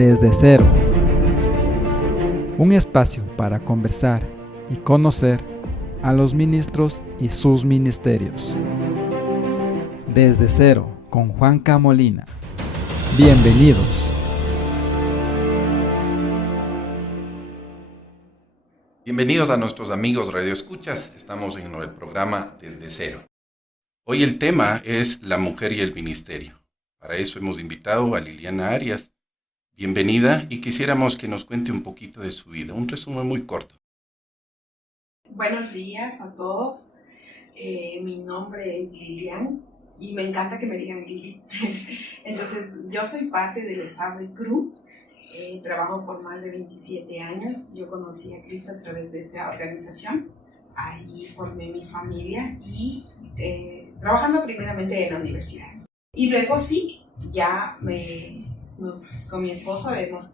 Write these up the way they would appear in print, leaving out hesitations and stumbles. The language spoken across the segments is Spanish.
Desde Cero. Un espacio para conversar y conocer a los ministros y sus ministerios. Desde Cero con Juanca Molina. Bienvenidos. Bienvenidos a nuestros amigos radioescuchas. Estamos en el programa Desde Cero. Hoy el tema es la mujer y el ministerio. Para eso hemos invitado a Liliana Arias. Bienvenida y quisiéramos que nos cuente un poquito de su vida, un resumen muy corto. Buenos días a todos. Mi nombre es Lilian y me encanta que me digan Lili. Entonces, yo soy parte del Estable Crew. Trabajo por más de 27 años. Yo conocí a Cristo a través de esta organización. Ahí formé mi familia y trabajando primeramente en la universidad. Y luego sí, con mi esposo estamos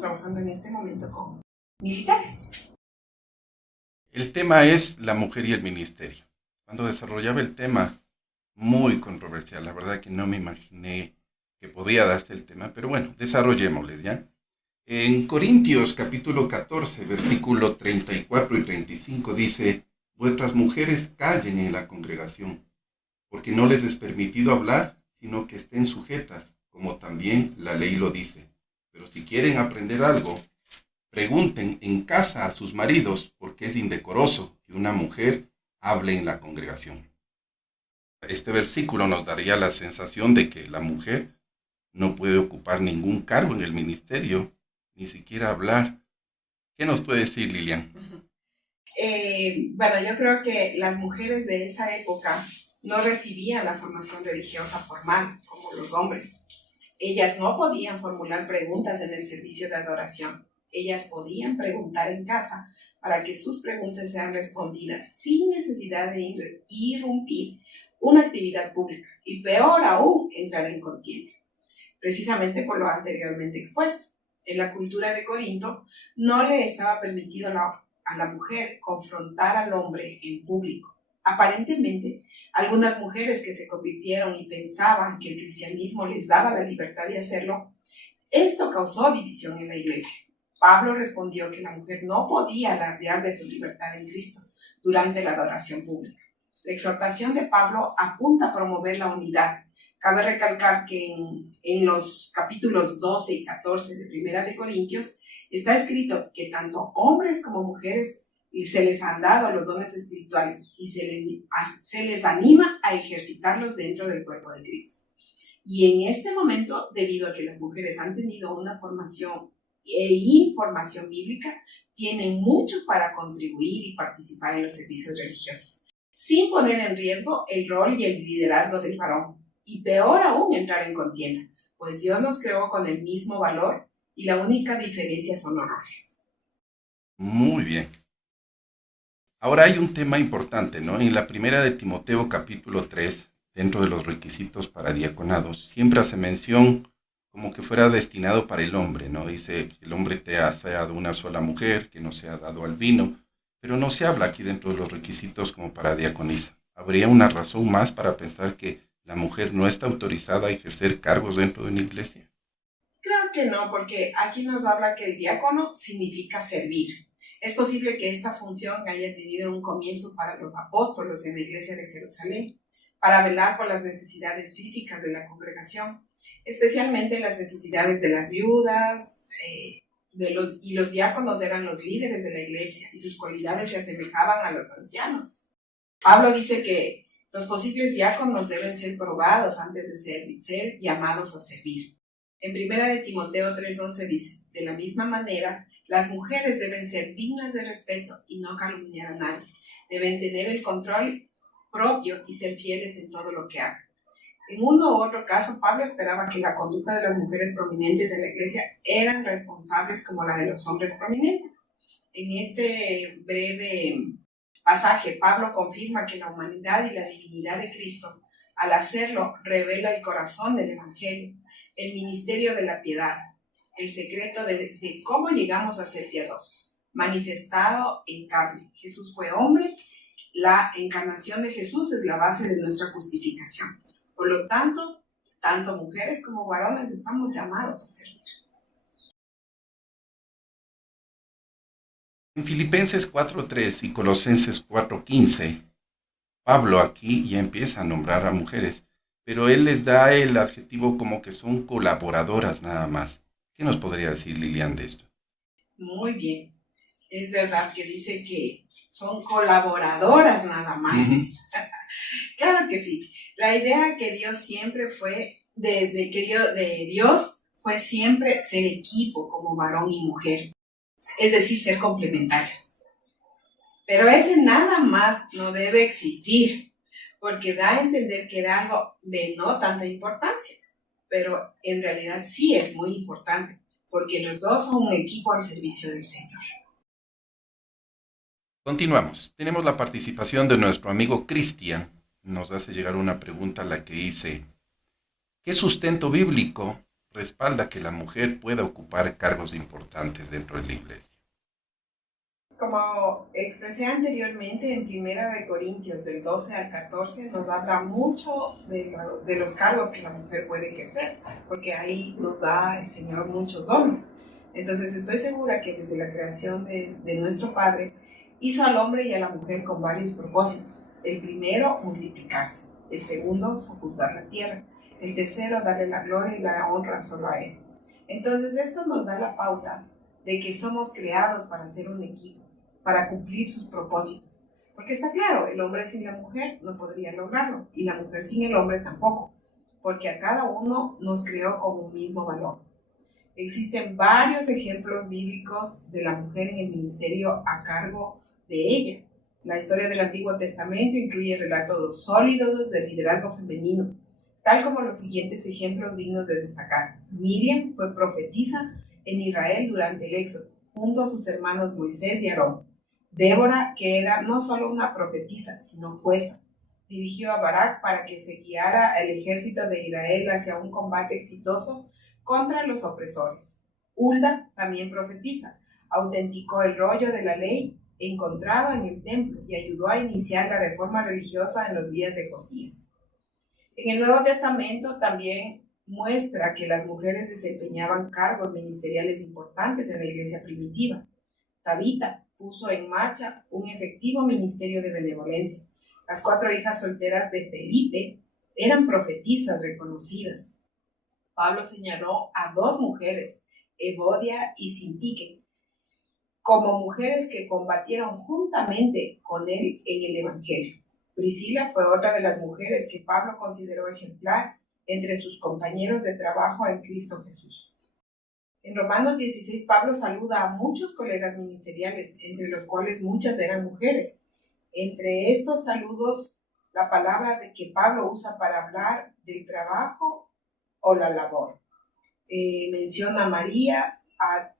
trabajando en este momento con militares. El tema es la mujer y el ministerio. Cuando desarrollaba el tema, muy controversial, la verdad que no me imaginé que podía darse el tema, pero bueno, desarrollémosles ya. En Corintios capítulo 14, versículo 34 y 35 dice: vuestras mujeres callen en la congregación, porque no les es permitido hablar, sino que estén sujetas, como también la ley lo dice. Pero si quieren aprender algo, pregunten en casa a sus maridos, porque es indecoroso que una mujer hable en la congregación. Este versículo nos daría la sensación de que la mujer no puede ocupar ningún cargo en el ministerio, ni siquiera hablar. ¿Qué nos puede decir, Lilian? Bueno, yo creo que las mujeres de esa época no recibían la formación religiosa formal como los hombres. Ellas no podían formular preguntas en el servicio de adoración. Ellas podían preguntar en casa para que sus preguntas sean respondidas sin necesidad de irrumpir una actividad pública y peor aún entrar en contienda, precisamente por lo anteriormente expuesto. En la cultura de Corinto no le estaba permitido a la mujer confrontar al hombre en público. Aparentemente, algunas mujeres que se convirtieron y pensaban que el cristianismo les daba la libertad de hacerlo, esto causó división en la iglesia. Pablo respondió que la mujer no podía alardear de su libertad en Cristo durante la adoración pública. La exhortación de Pablo apunta a promover la unidad. Cabe recalcar que en los capítulos 12 y 14 de Primera de Corintios está escrito que tanto hombres como mujeres se les han dado los dones espirituales y se les anima a ejercitarlos dentro del cuerpo de Cristo. Y en este momento, debido a que las mujeres han tenido una formación e información bíblica, tienen mucho para contribuir y participar en los servicios religiosos, sin poner en riesgo el rol y el liderazgo del varón. Y peor aún, entrar en contienda, pues Dios nos creó con el mismo valor y la única diferencia son los roles. Muy bien. Ahora hay un tema importante, ¿no? En la primera de Timoteo capítulo 3, dentro de los requisitos para diaconados, siempre hace mención como que fuera destinado para el hombre, ¿no? Dice que el hombre sea de una sola mujer, que no sea dado al vino, pero no se habla aquí dentro de los requisitos como para diaconisa. ¿Habría una razón más para pensar que la mujer no está autorizada a ejercer cargos dentro de una iglesia? Creo que no, porque aquí nos habla que el diácono significa servir. Es posible que esta función haya tenido un comienzo para los apóstoles en la iglesia de Jerusalén, para velar por las necesidades físicas de la congregación, especialmente las necesidades de las viudas, y los diáconos eran los líderes de la iglesia y sus cualidades se asemejaban a los ancianos. Pablo dice que los posibles diáconos deben ser probados antes de ser llamados a servir. En 1 de Timoteo 3:11 dice: de la misma manera, las mujeres deben ser dignas de respeto y no calumniar a nadie. Deben tener el control propio y ser fieles en todo lo que hagan. En uno u otro caso, Pablo esperaba que la conducta de las mujeres prominentes de la iglesia eran responsables como la de los hombres prominentes. En este breve pasaje, Pablo confirma que la humanidad y la divinidad de Cristo, al hacerlo, revela el corazón del Evangelio, el ministerio de la piedad, el secreto de cómo llegamos a ser piadosos, manifestado en carne. Jesús fue hombre, la encarnación de Jesús es la base de nuestra justificación. Por lo tanto, tanto mujeres como varones estamos llamados a servir. En Filipenses 4:3 y Colosenses 4:15, Pablo aquí ya empieza a nombrar a mujeres, pero él les da el adjetivo como que son colaboradoras nada más. ¿Qué nos podría decir Lilian de esto? Muy bien. Es verdad que dice que son colaboradoras nada más. Claro que sí. La idea que Dios siempre fue, de Dios fue siempre ser equipo como varón y mujer. Es decir, ser complementarios. Pero ese nada más no debe existir, porque da a entender que era algo de no tanta importancia. Pero en realidad sí es muy importante, porque los dos son un equipo al servicio del Señor. Continuamos. Tenemos la participación de nuestro amigo Cristian. Nos hace llegar una pregunta a la que dice, ¿qué sustento bíblico respalda que la mujer pueda ocupar cargos importantes dentro de la iglesia? Como expresé anteriormente, en 1 Corintios del 12 al 14 nos habla mucho de los cargos que la mujer puede ejercer, porque ahí nos da el Señor muchos dones. Entonces estoy segura que desde la creación de nuestro Padre, hizo al hombre y a la mujer con varios propósitos. El primero, multiplicarse. El segundo, sojuzgar la tierra. El tercero, darle la gloria y la honra solo a Él. Entonces esto nos da la pauta de que somos creados para ser un equipo, para cumplir sus propósitos. Porque está claro, el hombre sin la mujer no podría lograrlo, y la mujer sin el hombre tampoco, porque a cada uno nos creó con un mismo valor. Existen varios ejemplos bíblicos de la mujer en el ministerio a cargo de ella. La historia del Antiguo Testamento incluye relatos sólidos del liderazgo femenino, tal como los siguientes ejemplos dignos de destacar. Miriam fue profetisa en Israel durante el Éxodo, junto a sus hermanos Moisés y Aarón. Débora, que era no solo una profetisa, sino jueza, dirigió a Barak para que se guiara al ejército de Israel hacia un combate exitoso contra los opresores. Hulda, también profetisa, autenticó el rollo de la ley encontrado en el templo y ayudó a iniciar la reforma religiosa en los días de Josías. En el Nuevo Testamento también muestra que las mujeres desempeñaban cargos ministeriales importantes en la iglesia primitiva. Tabita puso en marcha un efectivo ministerio de benevolencia. Las 4 hijas solteras de Felipe eran profetisas reconocidas. Pablo señaló a 2 mujeres, Evodia y Sintique, como mujeres que combatieron juntamente con él en el Evangelio. Priscila fue otra de las mujeres que Pablo consideró ejemplar entre sus compañeros de trabajo en Cristo Jesús. En Romanos 16, Pablo saluda a muchos colegas ministeriales, entre los cuales muchas eran mujeres. Entre estos saludos, la palabra de que Pablo usa para hablar del trabajo o la labor. Menciona a María, a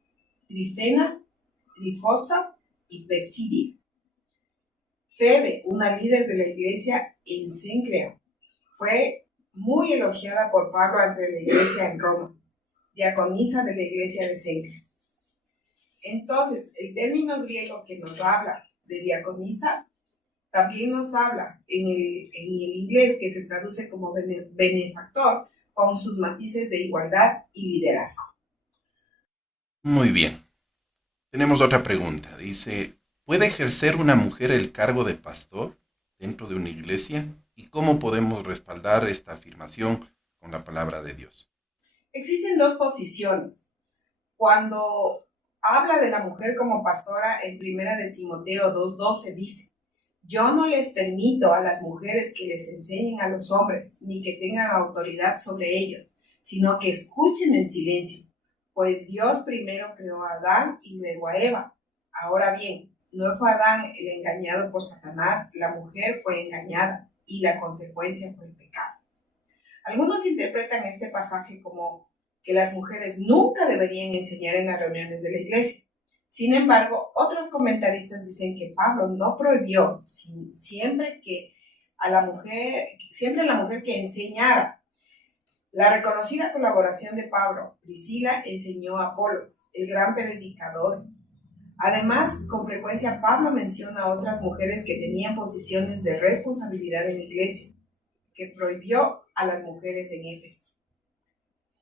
Trifena, Trifosa y Persidia. Febe, una líder de la iglesia en Cencrea, fue muy elogiada por Pablo ante la iglesia en Roma, diaconisa de la iglesia de Cencrea. Entonces, el término griego que nos habla de diaconisa también nos habla en el inglés, que se traduce como benefactor, con sus matices de igualdad y liderazgo. Muy bien. Tenemos otra pregunta. Dice, ¿puede ejercer una mujer el cargo de pastor dentro de una iglesia? ¿Y cómo podemos respaldar esta afirmación con la palabra de Dios? Existen 2 posiciones. Cuando habla de la mujer como pastora en 1 Timoteo 2:12 dice, yo no les permito a las mujeres que les enseñen a los hombres, ni que tengan autoridad sobre ellos, sino que escuchen en silencio, pues Dios primero creó a Adán y luego a Eva. Ahora bien, no fue Adán el engañado por Satanás, la mujer fue engañada y la consecuencia fue el pecado. Algunos interpretan este pasaje como que las mujeres nunca deberían enseñar en las reuniones de la iglesia. Sin embargo, otros comentaristas dicen que Pablo no prohibió siempre a la mujer que enseñara. La reconocida colaboración de Pablo, Priscila enseñó a Apolos, el gran predicador. Además, con frecuencia Pablo menciona a otras mujeres que tenían posiciones de responsabilidad en la iglesia, que prohibió a las mujeres en Éfeso.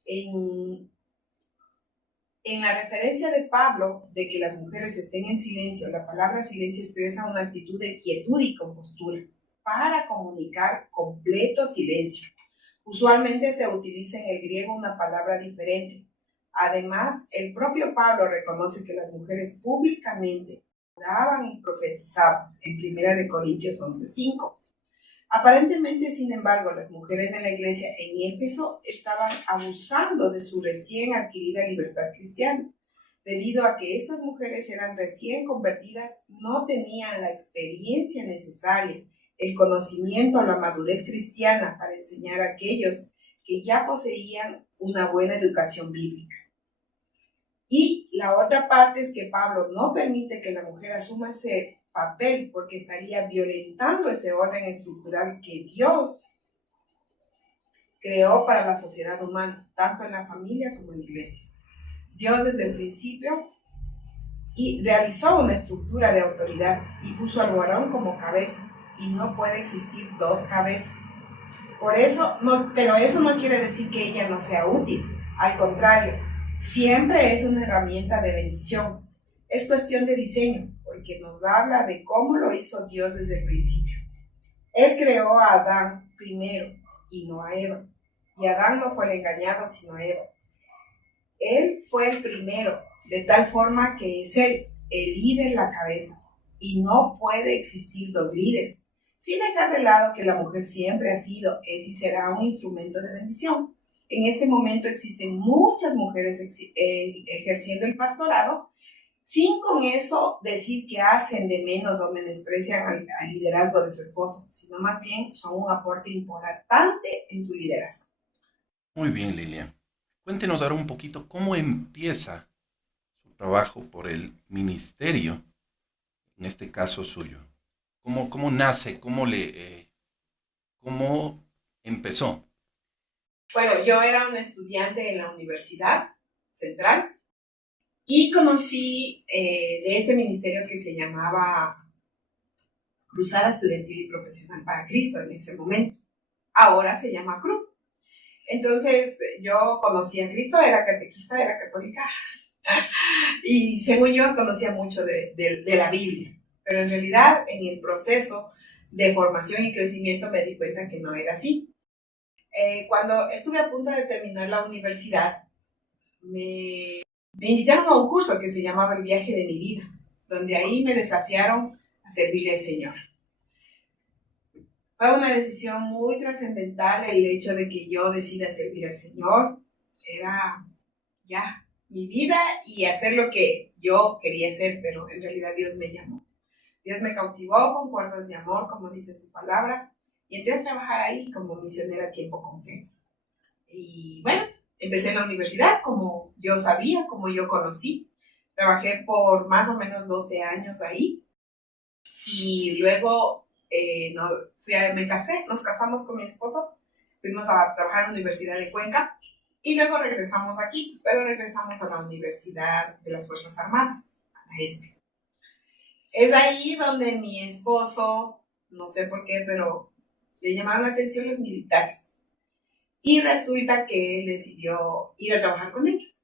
En En la referencia de Pablo de que las mujeres estén en silencio, la palabra silencio expresa una actitud de quietud y compostura para comunicar completo silencio. Usualmente se utiliza en el griego una palabra diferente. Además, el propio Pablo reconoce que las mujeres públicamente oraban y profetizaban en 1 Corintios 11:5. Aparentemente, sin embargo, las mujeres de la iglesia en Éfeso estaban abusando de su recién adquirida libertad cristiana. Debido a que estas mujeres eran recién convertidas, no tenían la experiencia necesaria, el conocimiento o la madurez cristiana para enseñar a aquellos que ya poseían una buena educación bíblica. Y la otra parte es que Pablo no permite que la mujer asuma ese papel porque estaría violentando ese orden estructural que Dios creó para la sociedad humana, tanto en la familia como en la iglesia. Dios desde el principio realizó una estructura de autoridad y puso al varón como cabeza, y no puede existir dos cabezas. Pero eso no quiere decir que ella no sea útil. Al contrario, siempre es una herramienta de bendición. Es cuestión de diseño, porque nos habla de cómo lo hizo Dios desde el principio. Él creó a Adán primero y no a Eva. Y Adán no fue el engañado, sino Eva. Él fue el primero, de tal forma que es él, el líder, la cabeza. Y no puede existir dos líderes. Sin dejar de lado que la mujer siempre ha sido, es y será un instrumento de bendición. En este momento existen muchas mujeres ejerciendo el pastorado, sin con eso decir que hacen de menos o menosprecian al liderazgo de su esposo, sino más bien son un aporte importante en su liderazgo. Muy bien, Lilia. Cuéntenos ahora un poquito cómo empieza su trabajo por el ministerio, en este caso suyo. ¿Cómo nace? ¿Cómo empezó? Bueno, yo era una estudiante en la Universidad Central y conocí de este ministerio que se llamaba Cruzada Estudiantil y Profesional para Cristo en ese momento. Ahora se llama CRU. Entonces yo conocí a Cristo, era catequista, era católica y según yo conocía mucho de la Biblia. Pero en realidad en el proceso de formación y crecimiento me di cuenta que no era así. Cuando estuve a punto de terminar la universidad, me invitaron a un curso que se llamaba El Viaje de mi Vida, donde ahí me desafiaron a servirle al Señor. Fue una decisión muy trascendental el hecho de que yo decida servir al Señor. Era ya mi vida y hacer lo que yo quería hacer, pero en realidad Dios me llamó. Dios me cautivó con cuerdas de amor, como dice su palabra, y entré a trabajar ahí como misionera a tiempo completo. Y bueno, empecé en la universidad como yo sabía, como yo conocí. Trabajé por más o menos 12 años ahí. Y luego me casé, nos casamos con mi esposo, fuimos a trabajar en la Universidad de Cuenca y luego regresamos aquí, pero regresamos a la Universidad de las Fuerzas Armadas, a la ESPE. Es ahí donde mi esposo, no sé por qué, pero le llamaron la atención los militares. Y resulta que él decidió ir a trabajar con ellos.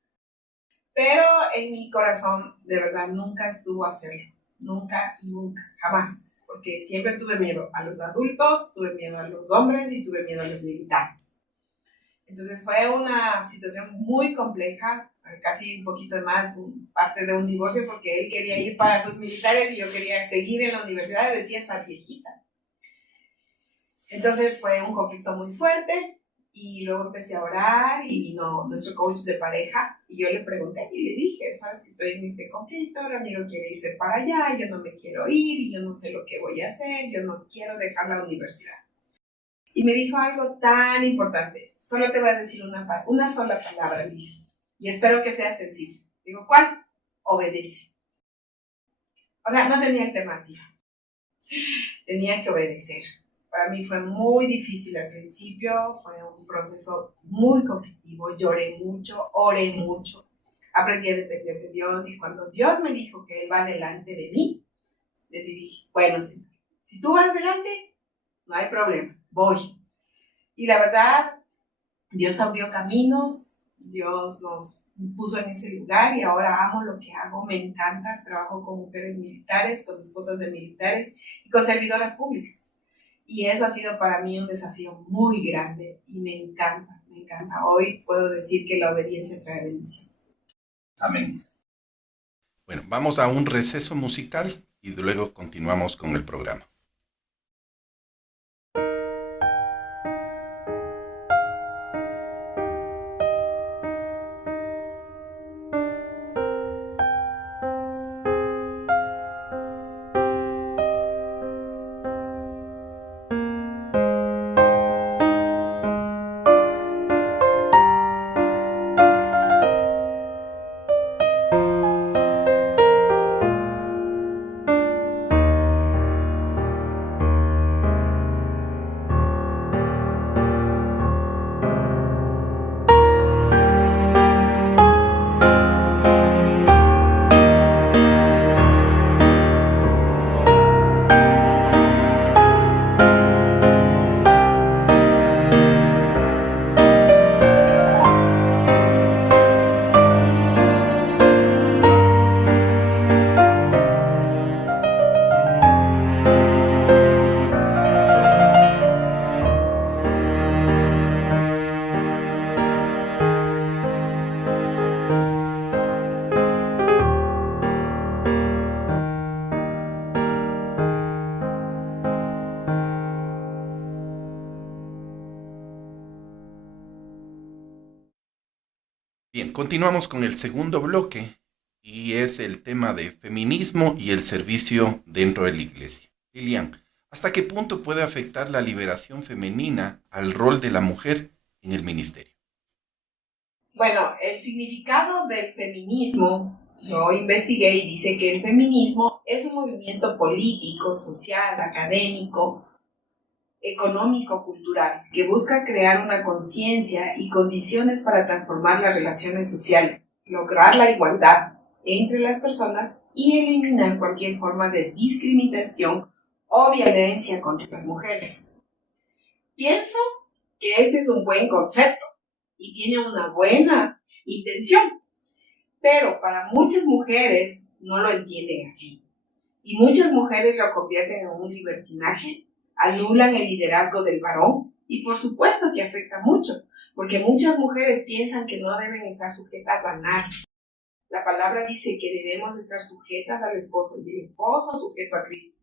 Pero en mi corazón, de verdad, nunca estuvo a hacerlo. Nunca, jamás. Porque siempre tuve miedo a los adultos, tuve miedo a los hombres y tuve miedo a los militares. Entonces fue una situación muy compleja, casi un poquito más parte de un divorcio, porque él quería ir para sus militares y yo quería seguir en la universidad, decía estar viejita. Entonces fue un conflicto muy fuerte y luego empecé a orar y vino nuestro coach de pareja y yo le pregunté y le dije, sabes que estoy en este conflicto, el amigo quiere irse para allá, yo no me quiero ir y yo no sé lo que voy a hacer, yo no quiero dejar la universidad. Y me dijo algo tan importante, solo te voy a decir una sola palabra, Lilia, y espero que sea sencillo. Digo, ¿cuál? Obedece. O sea, no tenía alternativa. Tenía que obedecer. Para mí fue muy difícil al principio, fue un proceso muy conflictivo, lloré mucho, oré mucho, aprendí a depender de Dios y cuando Dios me dijo que Él va delante de mí, decidí, bueno, Señor, si tú vas delante, no hay problema, voy. Y la verdad, Dios abrió caminos, Dios nos me puso en ese lugar y ahora amo lo que hago, me encanta. Trabajo con mujeres militares, con esposas de militares y con servidoras públicas. Y eso ha sido para mí un desafío muy grande y me encanta, me encanta. Hoy puedo decir que la obediencia trae bendición. Amén. Bueno, vamos a un receso musical y luego continuamos con el programa. Bien, continuamos con el segundo bloque y es el tema de feminismo y el servicio dentro de la iglesia. Lilian, ¿hasta qué punto puede afectar la liberación femenina al rol de la mujer en el ministerio? Bueno, el significado del feminismo lo investigué y dice que el feminismo es un movimiento político, social, académico, económico, cultural, que busca crear una conciencia y condiciones para transformar las relaciones sociales, lograr la igualdad entre las personas y eliminar cualquier forma de discriminación o violencia contra las mujeres. Pienso que este es un buen concepto y tiene una buena intención, pero para muchas mujeres no lo entienden así. Y muchas mujeres lo convierten en un libertinaje, anulan el liderazgo del varón y por supuesto que afecta mucho, porque muchas mujeres piensan que no deben estar sujetas a nadie. La palabra dice que debemos estar sujetas al esposo y el esposo sujeto a Cristo.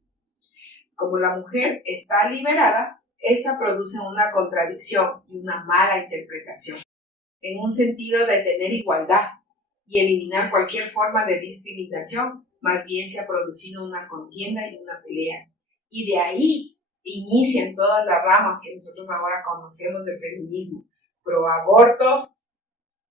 Como la mujer está liberada, esta produce una contradicción y una mala interpretación, en un sentido de tener igualdad y eliminar cualquier forma de discriminación. Más bien se ha producido una contienda y una pelea. Y de ahí inician todas las ramas que nosotros ahora conocemos del feminismo. Proabortos,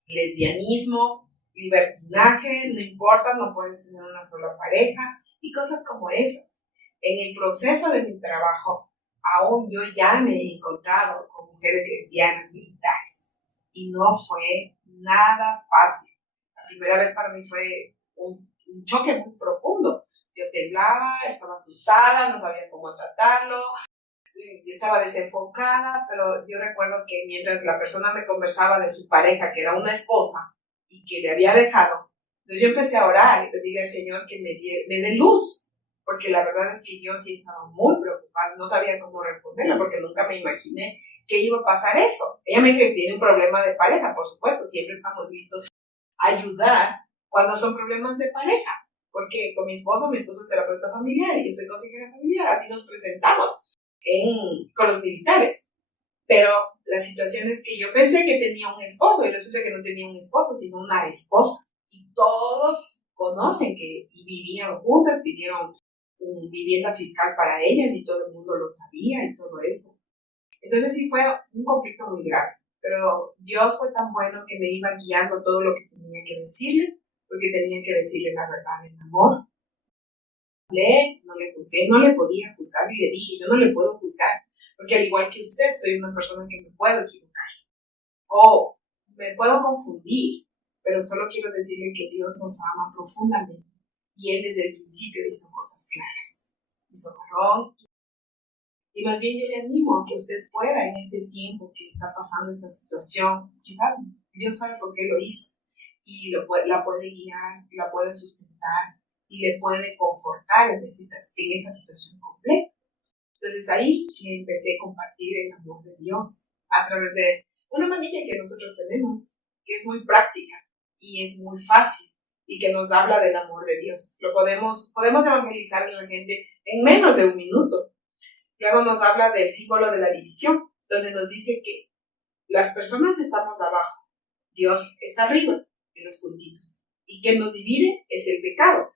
lesbianismo, libertinaje, no importa, no puedes tener una sola pareja y cosas como esas. En el proceso de mi trabajo, aún yo ya me he encontrado con mujeres lesbianas militares y no fue nada fácil. La primera vez para mí fue un choque muy profundo. Yo temblaba, estaba asustada, no sabía cómo tratarlo, estaba desenfocada, pero yo recuerdo que mientras la persona me conversaba de su pareja, que era una esposa, y que le había dejado, entonces yo empecé a orar y pedirle al Señor que me dé luz, porque la verdad es que yo sí estaba muy preocupada, no sabía cómo responderle, porque nunca me imaginé que iba a pasar eso. Ella me dijo que tiene un problema de pareja, por supuesto, siempre estamos listos a ayudar cuando son problemas de pareja, porque con mi esposo es terapeuta familiar y yo soy consejera familiar, así nos presentamos con los militares. Pero la situación es que yo pensé que tenía un esposo y resulta que no tenía un esposo, sino una esposa. Y todos conocen que y vivían juntas, pidieron vivienda fiscal para ellas y todo el mundo lo sabía y todo eso. Entonces sí fue un conflicto muy grave. Pero Dios fue tan bueno que me iba guiando todo lo que tenía que decirle, porque tenía que decirle la verdad en amor. No le juzgué, no le podía juzgar y le dije, yo no le puedo juzgar, porque al igual que usted, soy una persona que me puedo equivocar o me puedo confundir, pero solo quiero decirle que Dios nos ama profundamente y Él desde el principio hizo cosas claras, hizo varón. Y más bien yo le animo a que usted pueda en este tiempo que está pasando esta situación, quizás Dios sabe por qué lo hizo, y la puede guiar, la puede sustentar y le puede confortar en esta situación compleja. Entonces ahí que empecé a compartir el amor de Dios a través de una manilla que nosotros tenemos, que es muy práctica y es muy fácil y que nos habla del amor de Dios. Lo podemos evangelizar a la gente en menos de un minuto. Luego nos habla del símbolo de la división, donde nos dice que las personas estamos abajo, Dios está arriba, en los puntitos, y que nos divide es el pecado.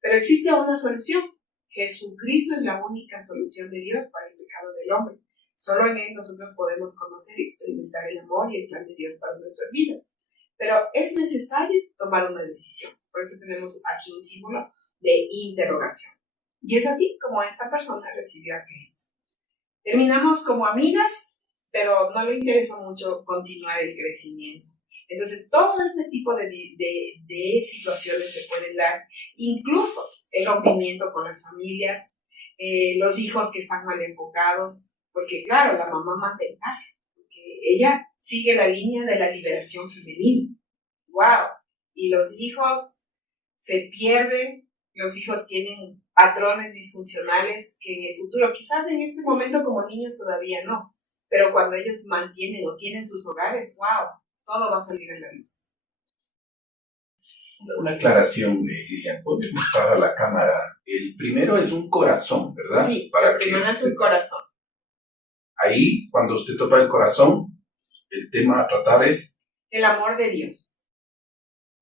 Pero existe una solución. Jesucristo es la única solución de Dios para el pecado del hombre. Solo en Él nosotros podemos conocer y experimentar el amor y el plan de Dios para nuestras vidas. Pero es necesario tomar una decisión. Por eso tenemos aquí un símbolo de interrogación. Y es así como esta persona recibió a Cristo. Terminamos como amigas, pero no le interesa mucho continuar el crecimiento. Entonces, todo este tipo de situaciones se pueden dar, incluso el rompimiento con las familias, los hijos que están mal enfocados, porque claro, la mamá manda en casa, porque ella sigue la línea de la liberación femenina. ¡Wow! Y los hijos se pierden, los hijos tienen patrones disfuncionales que en el futuro, quizás en este momento como niños todavía no, pero cuando ellos mantienen o tienen sus hogares, ¡wow! Todo va a salir a la luz. Una aclaración, Lilian, ¿puedes mostrar a la cámara? El primero es un corazón, ¿verdad? Sí, el primero es un corazón. Ahí, cuando usted topa el corazón, el tema a tratar es el amor de Dios.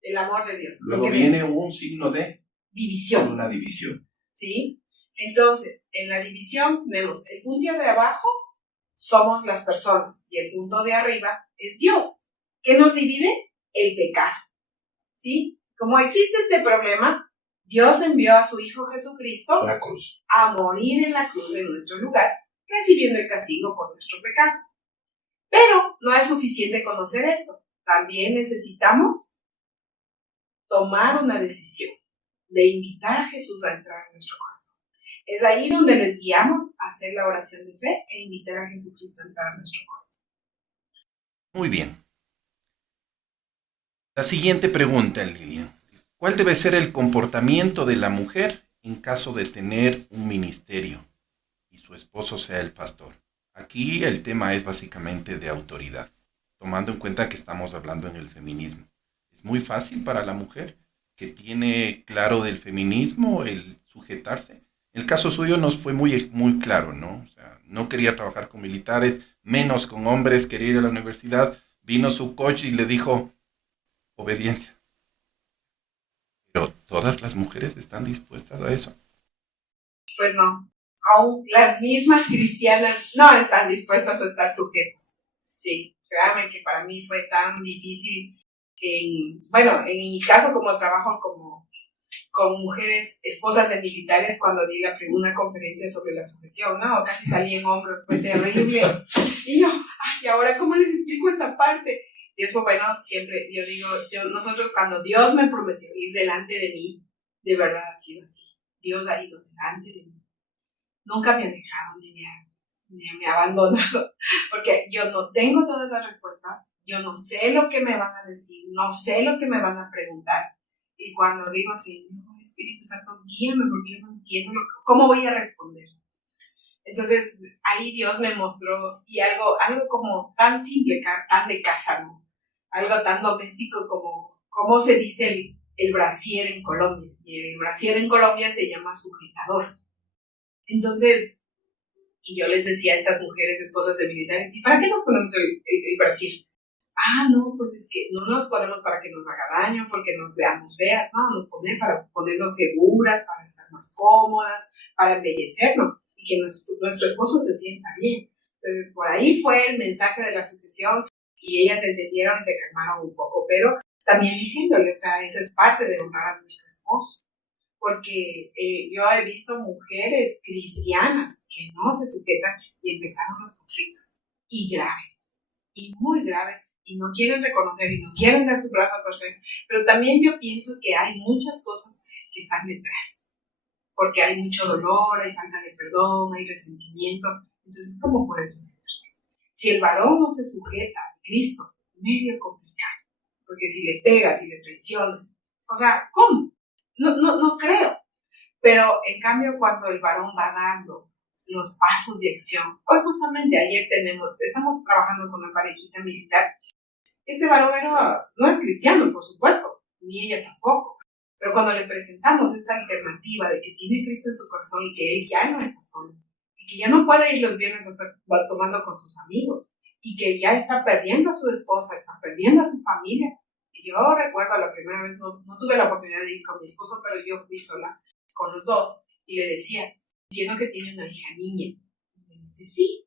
El amor de Dios. Luego viene un signo de división. Una división. ¿Sí? Entonces, en la división tenemos el punto de abajo, somos las personas, y el punto de arriba es Dios. ¿Qué nos divide? El pecado. ¿Sí? Como existe este problema, Dios envió a su Hijo Jesucristo la cruz, a morir en la cruz en nuestro lugar, recibiendo el castigo por nuestro pecado. Pero no es suficiente conocer esto. También necesitamos tomar una decisión de invitar a Jesús a entrar en nuestro corazón. Es ahí donde les guiamos a hacer la oración de fe e invitar a Jesucristo a entrar en nuestro corazón. Muy bien. La siguiente pregunta, Lilian. ¿Cuál debe ser el comportamiento de la mujer en caso de tener un ministerio y su esposo sea el pastor? Aquí el tema es básicamente de autoridad, tomando en cuenta que estamos hablando en el feminismo. Es muy fácil para la mujer que tiene claro del feminismo el sujetarse. El caso suyo nos fue muy claro, ¿no? O sea, no quería trabajar con militares, menos con hombres, quería ir a la universidad. Vino su coach y le dijo, obediencia. Pero ¿todas las mujeres están dispuestas a eso? Pues no. Aún las mismas cristianas no están dispuestas a estar sujetas. Sí, créanme que para mí fue tan difícil que, en mi caso como trabajo con mujeres, esposas de militares, cuando di una conferencia sobre la sujeción, ¿no? Casi salí en hombros, fue terrible. Y yo, ¿y ahora cómo les explico esta parte? Dios, pues bueno, siempre, yo digo, nosotros cuando Dios me prometió ir delante de mí, de verdad ha sido así. Dios ha ido delante de mí. Nunca me ha dejado ni me ha abandonado, porque yo no tengo todas las respuestas, yo no sé lo que me van a decir, no sé lo que me van a preguntar. Y cuando digo, Señor, Espíritu Santo, guíame, porque yo no entiendo cómo voy a responder. Entonces, ahí Dios me mostró, y algo como tan simple, tan de casa, ¿no? Algo tan doméstico como se dice el brasier en Colombia. Y el brasier en Colombia se llama sujetador. Entonces, y yo les decía a estas mujeres, esposas de militares, ¿y para qué nos ponemos el brasier? No, pues es que no nos ponemos para que nos haga daño, porque nos veamos feas, no, nos ponemos para ponernos seguras, para estar más cómodas, para embellecernos y que nuestro esposo se sienta bien. Entonces, por ahí fue el mensaje de la sujeción y ellas entendieron y se calmaron un poco, pero también diciéndole, o sea, eso es parte de honrar a nuestro esposo. Porque yo he visto mujeres cristianas que no se sujetan y empezaron los conflictos, y graves, y muy graves, y no quieren reconocer y no quieren dar su brazo a torcer, pero también yo pienso que hay muchas cosas que están detrás, porque hay mucho dolor, hay falta de perdón, hay resentimiento. Entonces, ¿cómo puede sujetarse? Si el varón no se sujeta a Cristo, medio complicado, porque si le pega, si le traiciona, o sea, ¿cómo? No creo. Pero en cambio cuando el varón va dando los pasos de acción, hoy justamente ayer estamos trabajando con una parejita militar. Este varón no es cristiano, por supuesto, ni ella tampoco. Pero cuando le presentamos esta alternativa de que tiene Cristo en su corazón y que él ya no está solo, y que ya no puede ir los viernes a estar tomando con sus amigos, y que ya está perdiendo a su esposa, está perdiendo a su familia. Y yo recuerdo la primera vez, no tuve la oportunidad de ir con mi esposo, pero yo fui sola con los dos, y le decía, entiendo que tiene una hija niña. Y me dice, sí.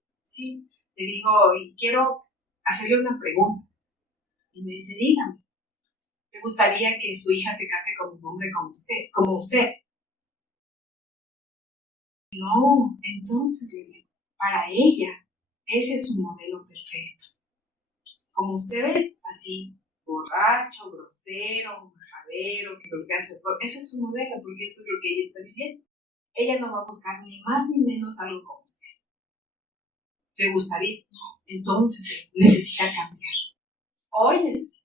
Le digo, y quiero hacerle una pregunta. Y me dice, dígame. Me gustaría que su hija se case con un hombre como usted. No, entonces le digo, para ella, ese es su modelo perfecto. Como usted es, así, borracho, grosero, majadero, que golpea a su esposa, ese es su modelo, porque eso es lo que ella está viviendo. Ella no va a buscar ni más ni menos algo como usted. ¿Le gustaría? No, entonces necesita cambiar. Hoy necesita.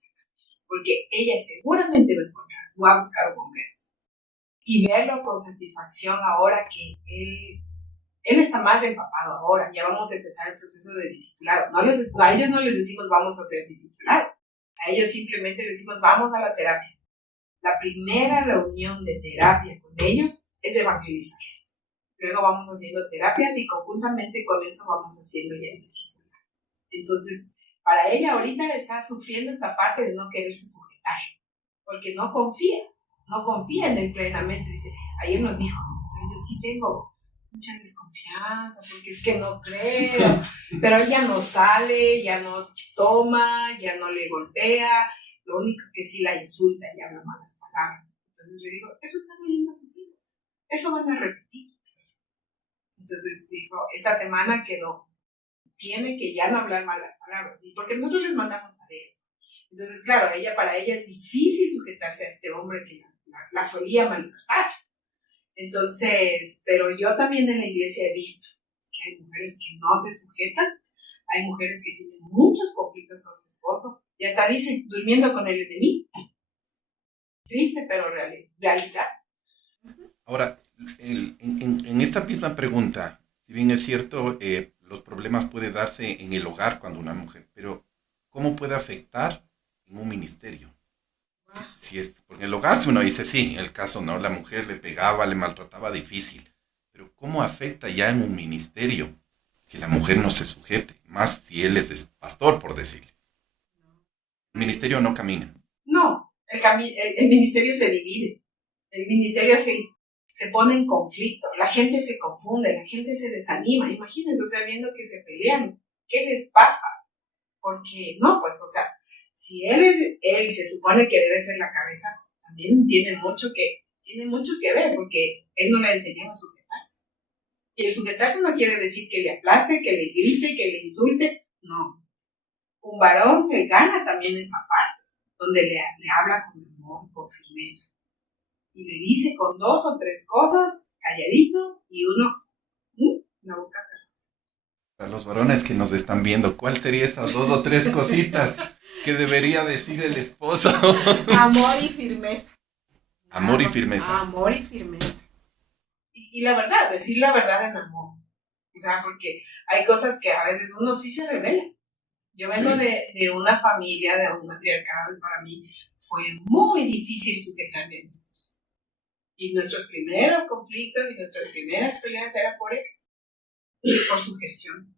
Porque ella seguramente va a buscar un hombre así. Y verlo con satisfacción ahora que él está más empapado ahora, ya vamos a empezar el proceso de discipulado. A ellos no les decimos vamos a ser discipulados, a ellos simplemente les decimos vamos a la terapia. La primera reunión de terapia con ellos es evangelizarlos. Luego vamos haciendo terapias y conjuntamente con eso vamos haciendo ya el discipulado. Entonces, para ella ahorita está sufriendo esta parte de no quererse sujetar, porque no confía en él plenamente. Dice, ayer nos dijo, o sea, yo sí tengo mucha desconfianza, porque es que no creo, pero ella no sale, ya no toma, ya no le golpea, lo único que sí la insulta y habla malas palabras. Entonces le digo, eso están oyendo sus hijos, eso van a repetir. Entonces dijo, esta semana quedó, tiene que ya no hablar malas palabras, ¿sí? Porque nosotros les mandamos tareas. Entonces, claro, para ella es difícil sujetarse a este hombre que la solía maltratar. Entonces, pero yo también en la iglesia he visto que hay mujeres que no se sujetan, hay mujeres que tienen muchos conflictos con su esposo, y hasta dicen, durmiendo con el enemigo. Triste, pero realidad. Ahora, en esta misma pregunta, si bien es cierto, los problemas pueden darse en el hogar cuando una mujer, pero ¿cómo puede afectar en un ministerio? Si es, porque en el hogar, si uno dice, sí, el caso no, la mujer le pegaba, le maltrataba, difícil, pero ¿cómo afecta ya en un ministerio que la mujer no se sujete? Más si él es pastor, por decirle. El ministerio no camina. No, el ministerio se divide, el ministerio se pone en conflicto, la gente se confunde, la gente se desanima. Imagínense, o sea, viendo que se pelean, ¿qué les pasa? Porque no, pues, o sea, si él se supone que debe ser la cabeza, también tiene mucho que ver, porque él no le ha enseñado a sujetarse. Y el sujetarse no quiere decir que le aplaste, que le grite, que le insulte, no. Un varón se gana también esa parte, donde le habla con amor, con firmeza. Y le dice con 2 o 3 cosas, calladito, y uno, la boca cerrada. Para los varones que nos están viendo, ¿cuál sería esas 2 o 3 cositas que debería decir el esposo? Amor y firmeza. Amor y firmeza. Amor y firmeza. Y la verdad, decir la verdad en amor. O sea, porque hay cosas que a veces uno sí se revela. Yo vengo de una familia, de un matriarcado, y para mí fue muy difícil sujetarme a mi esposo. Y nuestros primeros conflictos y nuestras primeras peleas eran por eso, por sujeción.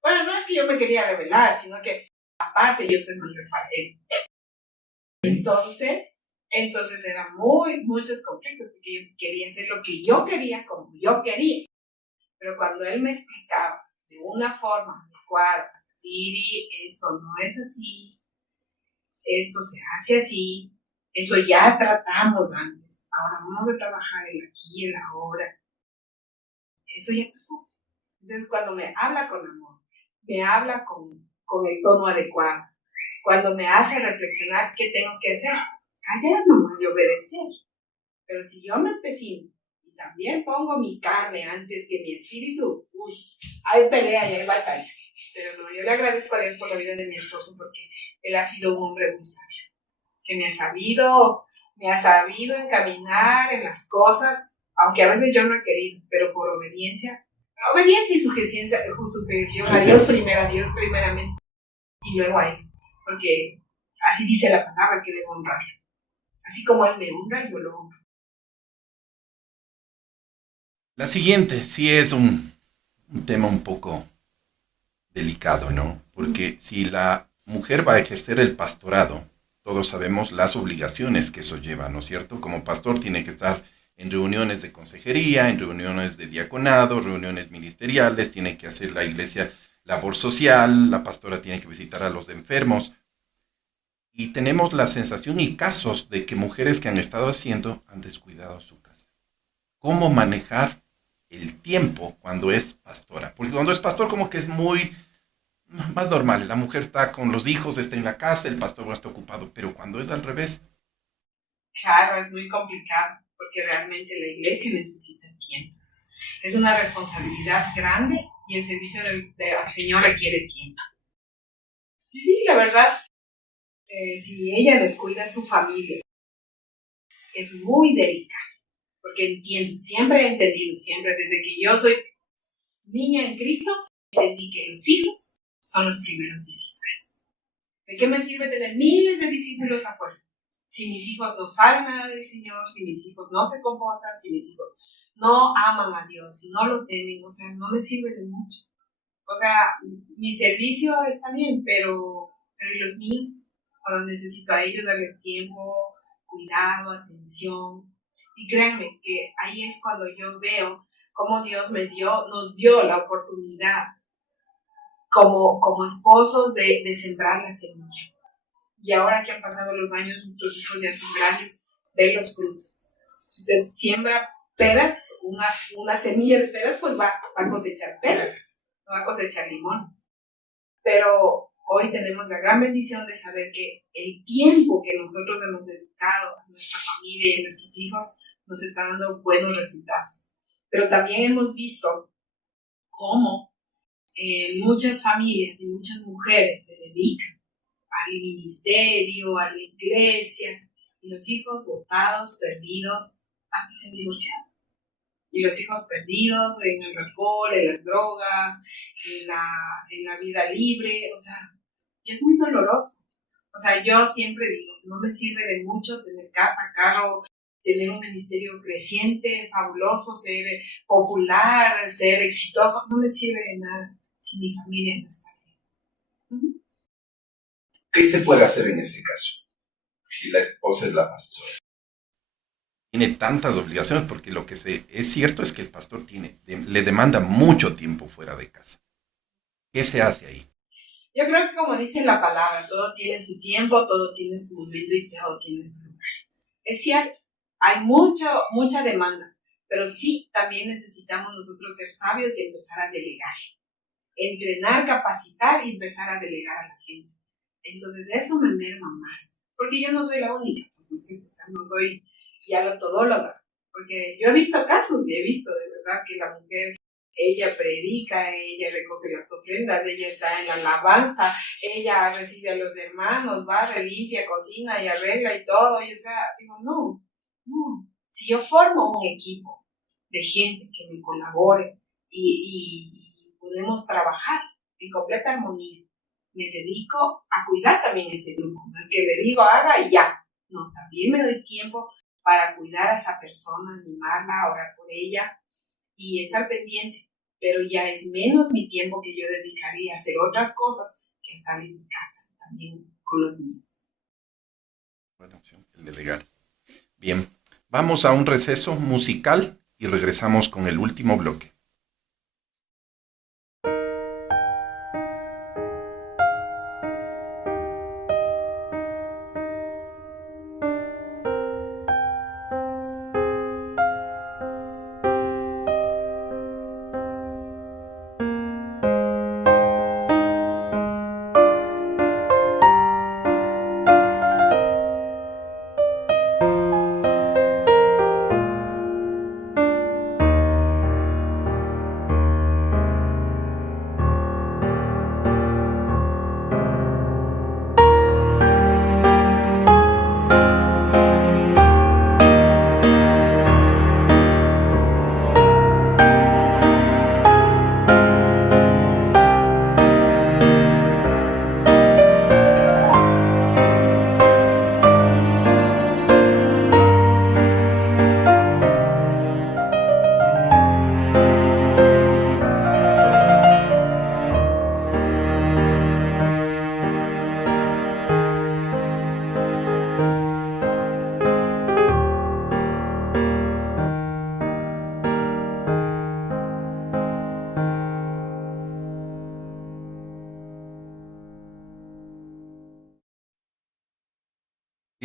Bueno, no es que yo me quería rebelar, sino que aparte yo soy mayor para él. Entonces eran muchos conflictos, porque yo quería hacer lo que yo quería, como yo quería. Pero cuando él me explicaba de una forma adecuada, Tiri, esto no es así, esto se hace así, eso ya tratamos antes, ahora vamos a trabajar el aquí y el ahora. Eso ya pasó. Entonces cuando me habla con amor, me habla con el tono adecuado, cuando me hace reflexionar qué tengo que hacer, callar nomás y obedecer. Pero si yo me empecino y también pongo mi carne antes que mi espíritu, hay pelea y hay batalla. Pero no, yo le agradezco a Dios por la vida de mi esposo, porque él ha sido un hombre muy sabio. que me ha sabido encaminar en las cosas, aunque a veces yo no he querido, pero por obediencia y sujeción a Dios primeramente, y luego a Él, porque así dice la palabra que debo honrar. Así como Él me honra, yo lo honro. La siguiente sí es un tema un poco delicado, ¿no? Porque si la mujer va a ejercer el pastorado, todos sabemos las obligaciones que eso lleva, ¿no es cierto? Como pastor tiene que estar en reuniones de consejería, en reuniones de diaconado, reuniones ministeriales, tiene que hacer la iglesia labor social, la pastora tiene que visitar a los enfermos. Y tenemos la sensación y casos de que mujeres que han estado haciendo han descuidado su casa. ¿Cómo manejar el tiempo cuando es pastora? Porque cuando es pastor como que es muy más normal. La mujer está con los hijos, está en la casa, el pastor no está ocupado. Pero cuando es al revés. Claro, es muy complicado porque realmente la iglesia necesita tiempo. Es una responsabilidad grande y el servicio al Señor requiere tiempo. Y sí, la verdad, si ella descuida a su familia, es muy delicado. Porque entiendo, siempre he entendido, desde que yo soy niña en Cristo, entendí que los hijos son los primeros discípulos. ¿De qué me sirve tener miles de discípulos afuera? Si mis hijos no saben nada del Señor, si mis hijos no se comportan, si mis hijos no aman a Dios, si no lo temen, o sea, no me sirve de mucho. O sea, mi servicio está bien, pero ¿y los míos? Cuando necesito a ellos darles tiempo, cuidado, atención. Y créanme que ahí es cuando yo veo cómo Dios nos dio la oportunidad como esposos de sembrar la semilla. Y ahora que han pasado los años, nuestros hijos ya son grandes, ven los frutos. Si usted siembra peras, una semilla de peras, pues va a cosechar peras, no va a cosechar limones. Pero hoy tenemos la gran bendición de saber que el tiempo que nosotros hemos dedicado a nuestra familia y a nuestros hijos nos está dando buenos resultados. Pero también hemos visto cómo muchas familias y muchas mujeres se dedican al ministerio, a la iglesia, y los hijos botados, perdidos, hasta se han divorciado. Y los hijos perdidos en el alcohol, en las drogas, en la vida libre, o sea, y es muy doloroso. O sea, yo siempre digo, no me sirve de mucho tener casa, carro, tener un ministerio creciente, fabuloso, ser popular, ser exitoso, no me sirve de nada si mi familia no está bien. ¿Qué se puede hacer en ese caso? Si la esposa es la pastora. Tiene tantas obligaciones porque lo que es cierto es que el pastor le demanda mucho tiempo fuera de casa. ¿Qué se hace ahí? Yo creo que como dice la palabra, todo tiene su tiempo, todo tiene su momento y todo tiene su lugar. Es cierto, hay mucha demanda, pero sí, también necesitamos nosotros ser sabios y empezar a delegar. Entrenar, capacitar y empezar a delegar a la gente. Entonces eso me merma más, porque yo no soy la única, pues no sé, o sea, no soy ya la todóloga, porque yo he visto casos y he visto de verdad que la mujer, ella predica, ella recoge las ofrendas, ella está en la alabanza, ella recibe a los hermanos, barre, limpia, cocina y arregla y todo, y o sea, digo, no, si yo formo un equipo de gente que me colabore y podemos trabajar en completa armonía, me dedico a cuidar también ese grupo. No es que le digo haga y ya. No, también me doy tiempo para cuidar a esa persona, animarla, orar por ella y estar pendiente. Pero ya es menos mi tiempo que yo dedicaría a hacer otras cosas que estar en mi casa, también con los niños. Buena opción, el delegar. Bien, vamos a un receso musical y regresamos con el último bloque.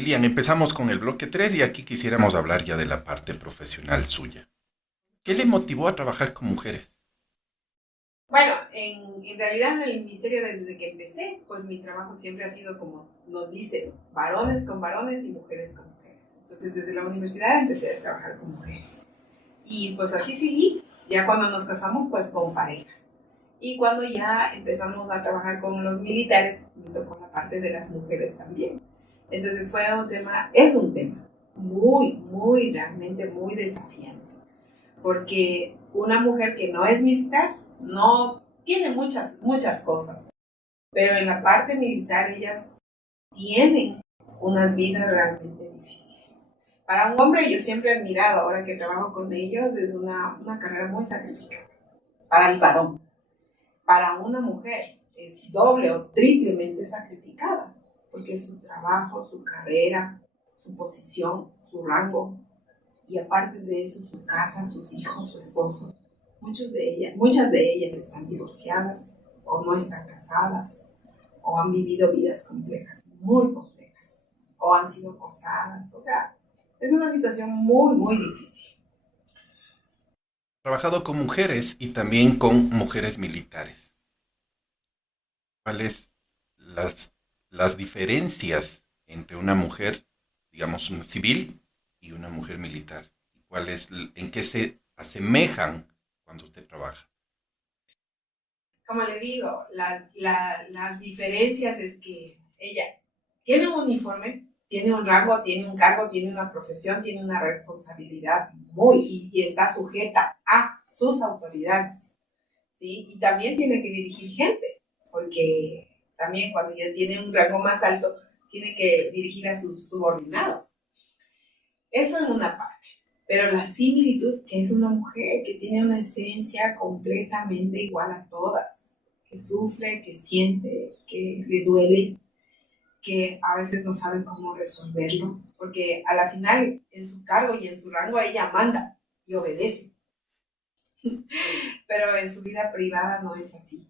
Lilian, empezamos con el bloque 3 y aquí quisiéramos hablar ya de la parte profesional suya. ¿Qué le motivó a trabajar con mujeres? Bueno, en realidad en el ministerio desde que empecé, pues mi trabajo siempre ha sido como nos dice, varones con varones y mujeres con mujeres. Entonces desde la universidad empecé a trabajar con mujeres. Y pues así seguí, ya cuando nos casamos pues con parejas. Y cuando ya empezamos a trabajar con los militares, me tocó la parte de las mujeres también. Entonces es un tema muy, realmente muy desafiante. Porque una mujer que no es militar, no tiene muchas cosas, pero en la parte militar ellas tienen unas vidas realmente difíciles. Para un hombre, yo siempre he admirado, ahora que trabajo con ellos, es una carrera muy sacrificada para el varón. Para una mujer es doble o triplemente sacrificada, porque es su trabajo, su carrera, su posición, su rango, y aparte de eso, su casa, sus hijos, su esposo. Muchas de ellas están divorciadas o no están casadas o han vivido vidas complejas, muy complejas, o han sido acosadas. O sea, es una situación muy difícil. He trabajado con mujeres y también con mujeres militares. ¿Cuáles las diferencias entre una mujer, digamos, una civil y una mujer militar? ¿En qué se asemejan cuando usted trabaja? Como le digo, las diferencias es que ella tiene un uniforme, tiene un rango, tiene un cargo, tiene una profesión, tiene una responsabilidad y está sujeta a sus autoridades, ¿sí? Y también tiene que dirigir gente, porque también cuando ya tiene un rango más alto, tiene que dirigir a sus subordinados. Eso en una parte. Pero la similitud, que es una mujer que tiene una esencia completamente igual a todas, que sufre, que siente, que le duele, que a veces no sabe cómo resolverlo, porque a la final en su cargo y en su rango ella manda y obedece. Pero en su vida privada no es así.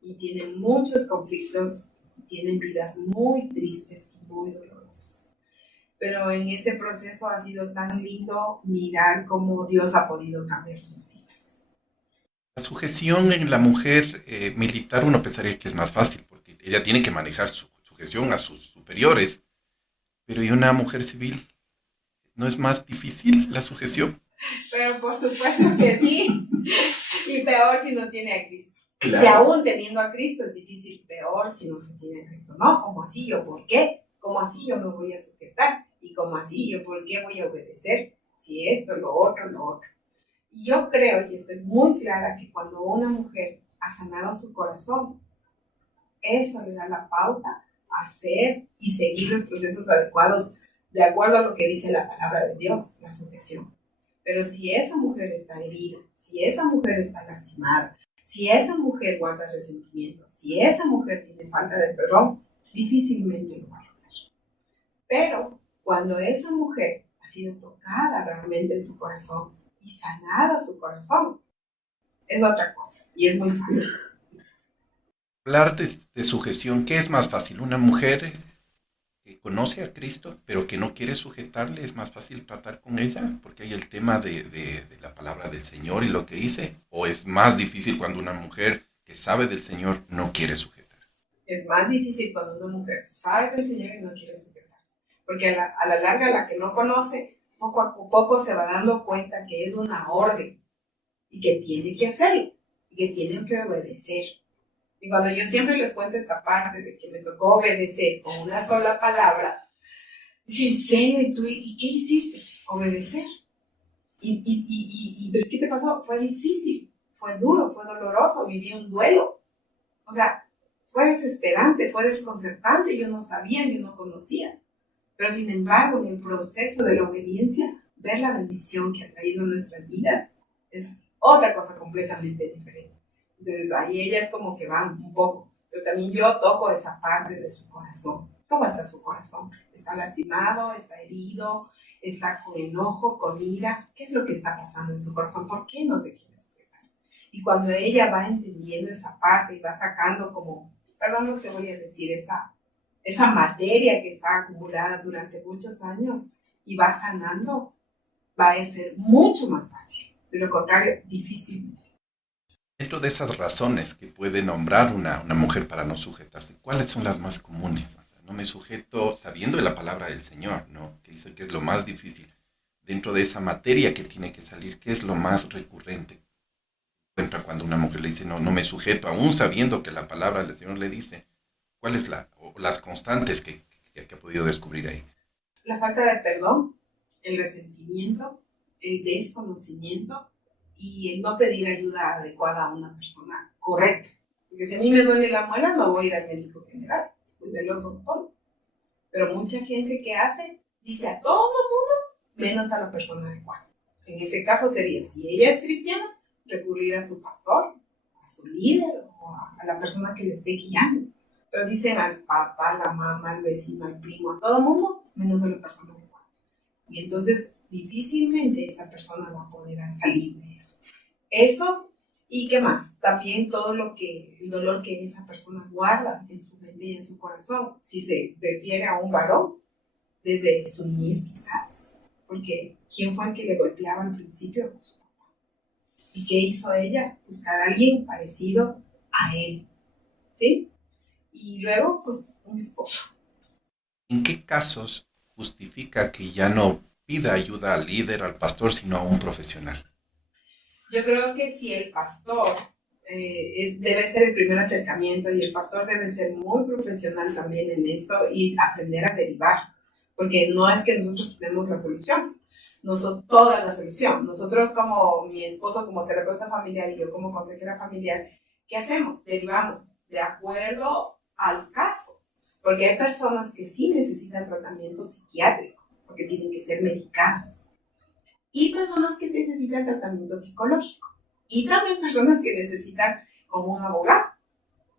Y tienen muchos conflictos, tienen vidas muy tristes y muy dolorosas. Pero en ese proceso ha sido tan lindo mirar cómo Dios ha podido cambiar sus vidas. La sujeción en la mujer militar uno pensaría que es más fácil, porque ella tiene que manejar su sujeción a sus superiores, pero ¿y una mujer civil? ¿No es más difícil la sujeción? Pero por supuesto que sí, y peor si no tiene a Cristo. Claro. Si aún teniendo a Cristo es difícil, peor si no se tiene a Cristo. No, ¿cómo así yo? ¿Por qué? ¿Cómo así yo me voy a sujetar? ¿Y cómo así yo? ¿Por qué voy a obedecer? Si esto, lo otro, lo otro. Y yo creo, y estoy muy clara, que cuando una mujer ha sanado su corazón, eso le da la pauta a hacer y seguir los procesos adecuados de acuerdo a lo que dice la palabra de Dios, la sujeción. Pero si esa mujer está herida, si esa mujer está lastimada, si esa mujer guarda resentimiento, si esa mujer tiene falta de perdón, difícilmente lo va a lograr. Pero cuando esa mujer ha sido tocada realmente en su corazón y sanado su corazón, es otra cosa y es muy fácil. Hablar de sujeción, ¿qué es más fácil? ¿Una mujer que conoce a Cristo pero que no quiere sujetarle, es más fácil tratar con ella? Porque hay el tema de la palabra del Señor y lo que dice. ¿O es más difícil cuando una mujer que sabe del Señor no quiere sujetarse? Es más difícil cuando una mujer sabe del Señor y no quiere sujetarse. Porque a la larga la que no conoce, poco a poco se va dando cuenta que es una orden y que tiene que hacerlo y que tienen que obedecer. Y cuando yo siempre les cuento esta parte de que me tocó obedecer con una sola palabra, dicen, ¿en serio? ¿Y qué hiciste? Obedecer. ¿Y qué te pasó? Fue difícil, fue duro, fue doloroso, viví un duelo. O sea, fue desesperante, fue desconcertante, yo no sabía, yo no conocía. Pero sin embargo, en el proceso de la obediencia, ver la bendición que ha traído en nuestras vidas es otra cosa completamente diferente. Entonces ahí ellas como que van un poco, pero también yo toco esa parte de su corazón. ¿Cómo está su corazón? ¿Está lastimado? ¿Está herido? ¿Está con enojo, con ira? ¿Qué es lo que está pasando en su corazón? ¿Por qué no se quiere sujetar? Y cuando ella va entendiendo esa parte y va sacando como, perdón lo que voy a decir, esa materia que está acumulada durante muchos años y va sanando, va a ser mucho más fácil. De lo contrario, difícil. Dentro de esas razones que puede nombrar una mujer para no sujetarse, ¿cuáles son las más comunes? O sea, no me sujeto sabiendo de la palabra del Señor, ¿no? Que dice que es lo más difícil. Dentro de esa materia que tiene que salir, ¿qué es lo más recurrente? Encuentra cuando una mujer le dice, no, no me sujeto, aún sabiendo que la palabra del Señor le dice, ¿cuál es o las constantes que ha podido descubrir ahí? La falta de perdón, el resentimiento, el desconocimiento y el no pedir ayuda adecuada a una persona correcta. Porque si a mí me duele la muela, no voy a ir al médico general, voy al doctor. Pero mucha gente que hace, dice a todo el mundo, menos a la persona adecuada. En ese caso sería, si ella es cristiana, recurrir a su pastor, a su líder o a la persona que le esté guiando. Pero dicen al papá, la mamá, al vecino, al primo, a todo el mundo, menos a la persona adecuada. Y entonces difícilmente esa persona va a poder salir de eso. Eso, ¿y qué más? También todo el dolor que esa persona guarda en su mente y en su corazón. Si se refiere a un varón, desde su niñez quizás. Porque ¿quién fue el que le golpeaba al principio? Su papá. ¿Y qué hizo ella? Buscar a alguien parecido a él. ¿Sí? Y luego, pues, un esposo. ¿En qué casos justifica que ya no pida ayuda al líder, al pastor, sino a un profesional? Yo creo que si el pastor debe ser el primer acercamiento y el pastor debe ser muy profesional también en esto y aprender a derivar, porque no es que nosotros tenemos la solución, nosotros toda la solución. Nosotros como mi esposo, como terapeuta familiar y yo como consejera familiar, ¿qué hacemos? Derivamos de acuerdo al caso, porque hay personas que sí necesitan tratamiento psiquiátrico, porque tienen que ser medicadas. Y personas que necesitan tratamiento psicológico. Y también personas que necesitan como un abogado,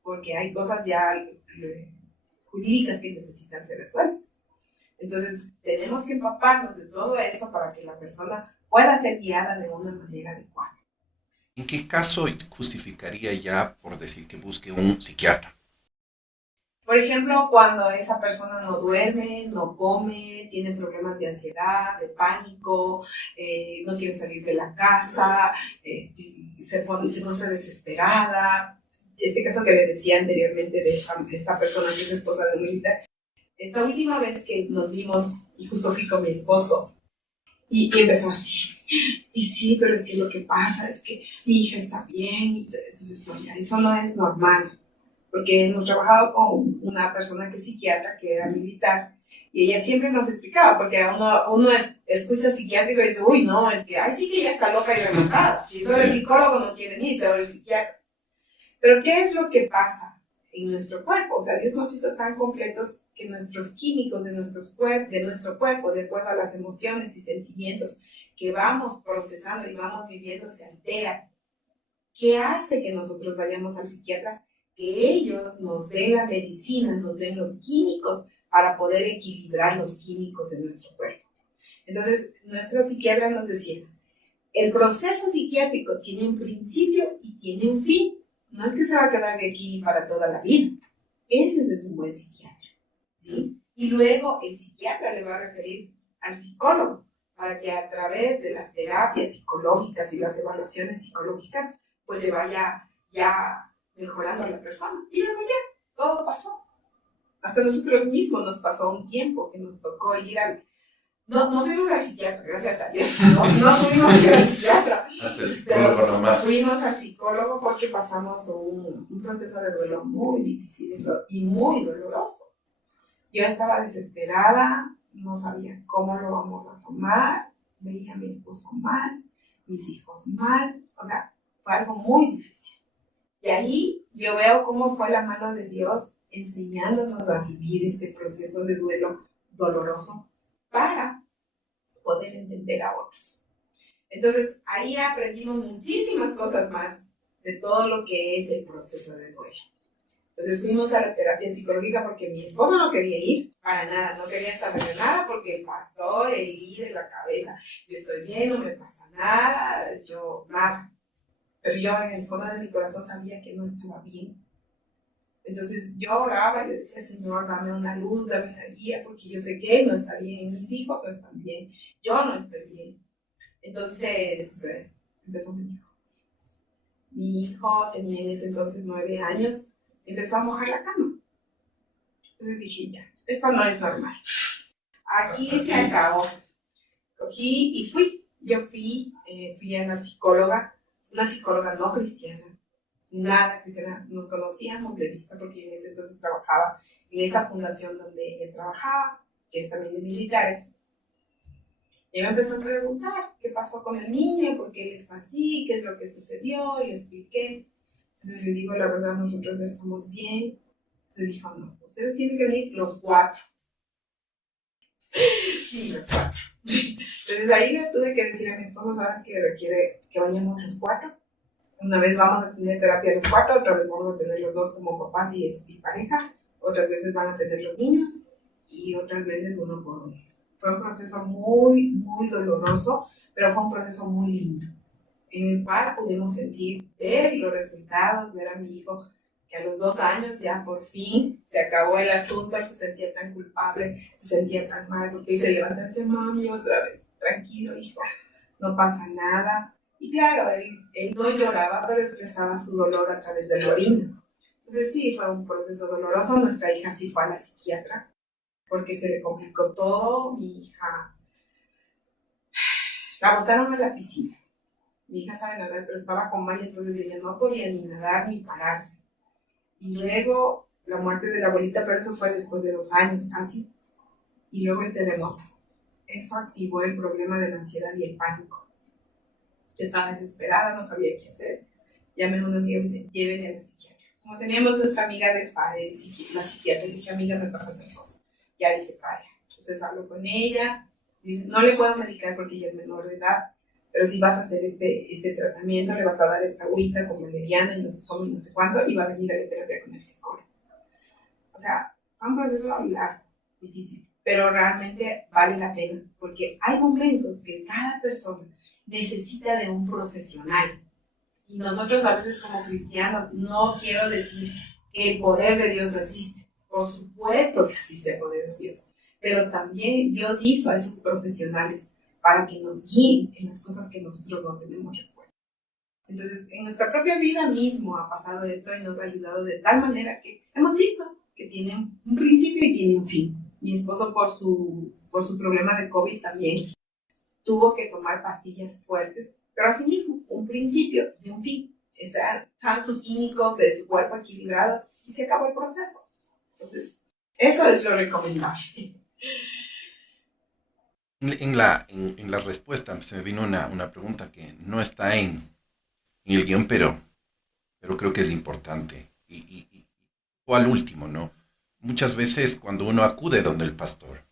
porque hay cosas ya jurídicas que necesitan ser resueltas. Entonces, tenemos que empaparnos de todo eso para que la persona pueda ser guiada de una manera adecuada. ¿En qué caso justificaría ya por decir que busque un psiquiatra? Por ejemplo, cuando esa persona no duerme, no come, tiene problemas de ansiedad, de pánico, no quiere salir de la casa, se muestra desesperada. Este caso que le decía anteriormente de esta persona que es esposa de un militar, esta última vez que nos vimos, y justo fui con mi esposo, y empezó así. Y sí, pero es que lo que pasa es que mi hija está bien, entonces no, ya, eso no es normal. Porque hemos trabajado con una persona que es psiquiatra, que era militar, y ella siempre nos explicaba, porque uno escucha psiquiátrico y dice, uy, no, es que, ay, sí que ella está loca y remontada. Si solo el psicólogo no quiere ni, pero el psiquiatra. Pero ¿qué es lo que pasa en nuestro cuerpo? O sea, Dios nos hizo tan completos que nuestros químicos de nuestro cuerpo, de acuerdo a las emociones y sentimientos que vamos procesando y vamos viviendo, se alteran. ¿Qué hace que nosotros vayamos al psiquiatra? Que ellos nos den la medicina, nos den los químicos para poder equilibrar los químicos de nuestro cuerpo. Entonces, nuestra psiquiatra nos decía, el proceso psiquiátrico tiene un principio y tiene un fin. No es que se va a quedar de aquí para toda la vida. Ese es un buen psiquiatra, ¿sí? Y luego el psiquiatra le va a referir al psicólogo para que a través de las terapias psicológicas y las evaluaciones psicológicas, pues se vaya ya mejorando a la persona. Y luego ya, todo pasó. Hasta nosotros mismos nos pasó un tiempo que nos tocó ir al... No fuimos al psiquiatra, gracias a Dios. No fuimos al psiquiatra. Pero fuimos al psicólogo porque pasamos un proceso de duelo muy difícil y muy doloroso. Yo estaba desesperada, no sabía cómo lo vamos a tomar, veía a mi esposo mal, mis hijos mal, o sea, fue algo muy difícil. Y ahí yo veo cómo fue la mano de Dios enseñándonos a vivir este proceso de duelo doloroso para poder entender a otros. Entonces, ahí aprendimos muchísimas cosas más de todo lo que es el proceso de duelo. Entonces fuimos a la terapia psicológica porque mi esposo no quería ir para nada, no quería saber de nada porque el pastor, el líder, la cabeza, yo estoy bien, no me pasa nada, yo nada. Pero yo en el fondo de mi corazón sabía que no estaba bien. Entonces yo oraba y le decía, Señor, dame una luz, dame una guía, porque yo sé que Él no está bien, mis hijos no están bien, yo no estoy bien. Entonces empezó mi hijo. Mi hijo tenía en ese entonces 9 años, empezó a mojar la cama. Entonces dije, ya, esto no es normal. Aquí se acabó. Cogí y fui. Yo fui a una psicóloga no cristiana, nada cristiana. Nos conocíamos de vista porque en ese entonces trabajaba en esa fundación donde ella trabajaba, que es también de militares. Y me empezó a preguntar qué pasó con el niño, por qué él está así, qué es lo que sucedió, y le expliqué. Entonces le digo, la verdad, nosotros estamos bien. Entonces dijo, no, ustedes tienen que venir los 4. Sí, los 4. Entonces ahí le tuve que decir a mi esposo, ¿sabes que requiere que vayamos los 4? Una vez vamos a tener terapia los 4, otra vez vamos a tener los 2 como papás y pareja, otras veces van a tener los niños y otras veces uno por uno. Fue un proceso muy, muy doloroso, pero fue un proceso muy lindo, en el cual pudimos ver los resultados, ver a mi hijo que a los 2 años ya por fin se acabó el asunto, él se sentía tan culpable, se sentía tan mal, porque se levantó y decía, mami, otra vez, tranquilo hijo, no pasa nada. Y claro, él no lloraba, pero expresaba su dolor a través del orina. Entonces sí, fue un proceso doloroso. Nuestra hija sí fue a la psiquiatra, porque se le complicó todo. Mi hija, la botaron a la piscina. Mi hija sabe nadar, pero estaba con Maya, entonces ella no podía ni nadar ni pararse. Y luego la muerte de la abuelita, pero eso fue después de 2 años casi. Y luego el terremoto. Eso activó el problema de la ansiedad y el pánico. Yo estaba desesperada, no sabía qué hacer. Llamé a una amiga y me dice, llévenle a la psiquiatra. Como teníamos nuestra amiga de la psiquiatra, le dije, amiga, me pasa otra cosa. Ya dice, vaya. Entonces hablo con ella. Dice, no le puedo medicar porque ella es menor de edad, pero si vas a hacer este tratamiento, le vas a dar esta agüita con valeriana y no sé cómo y no sé cuánto, y va a venir a la terapia con el psicólogo. O sea, fue un proceso largo, difícil, pero realmente vale la pena, porque hay momentos que cada persona necesita de un profesional. Y nosotros a veces como cristianos no quiero decir que el poder de Dios no existe. Por supuesto que existe el poder de Dios. Pero también Dios hizo a esos profesionales para que nos guíen en las cosas que nosotros no tenemos respuesta. Entonces, en nuestra propia vida mismo ha pasado esto y nos ha ayudado de tal manera que hemos visto que tiene un principio y tiene un fin. Mi esposo por su problema de COVID también tuvo que tomar pastillas fuertes, pero asimismo, un principio y un fin. Están sus químicos de su cuerpo equilibrados y se acabó el proceso. Entonces, eso es lo recomendable. En la respuesta se me vino una pregunta que no está en el guión, pero creo que es importante. O al último, ¿no? Muchas veces cuando uno acude donde el pastor,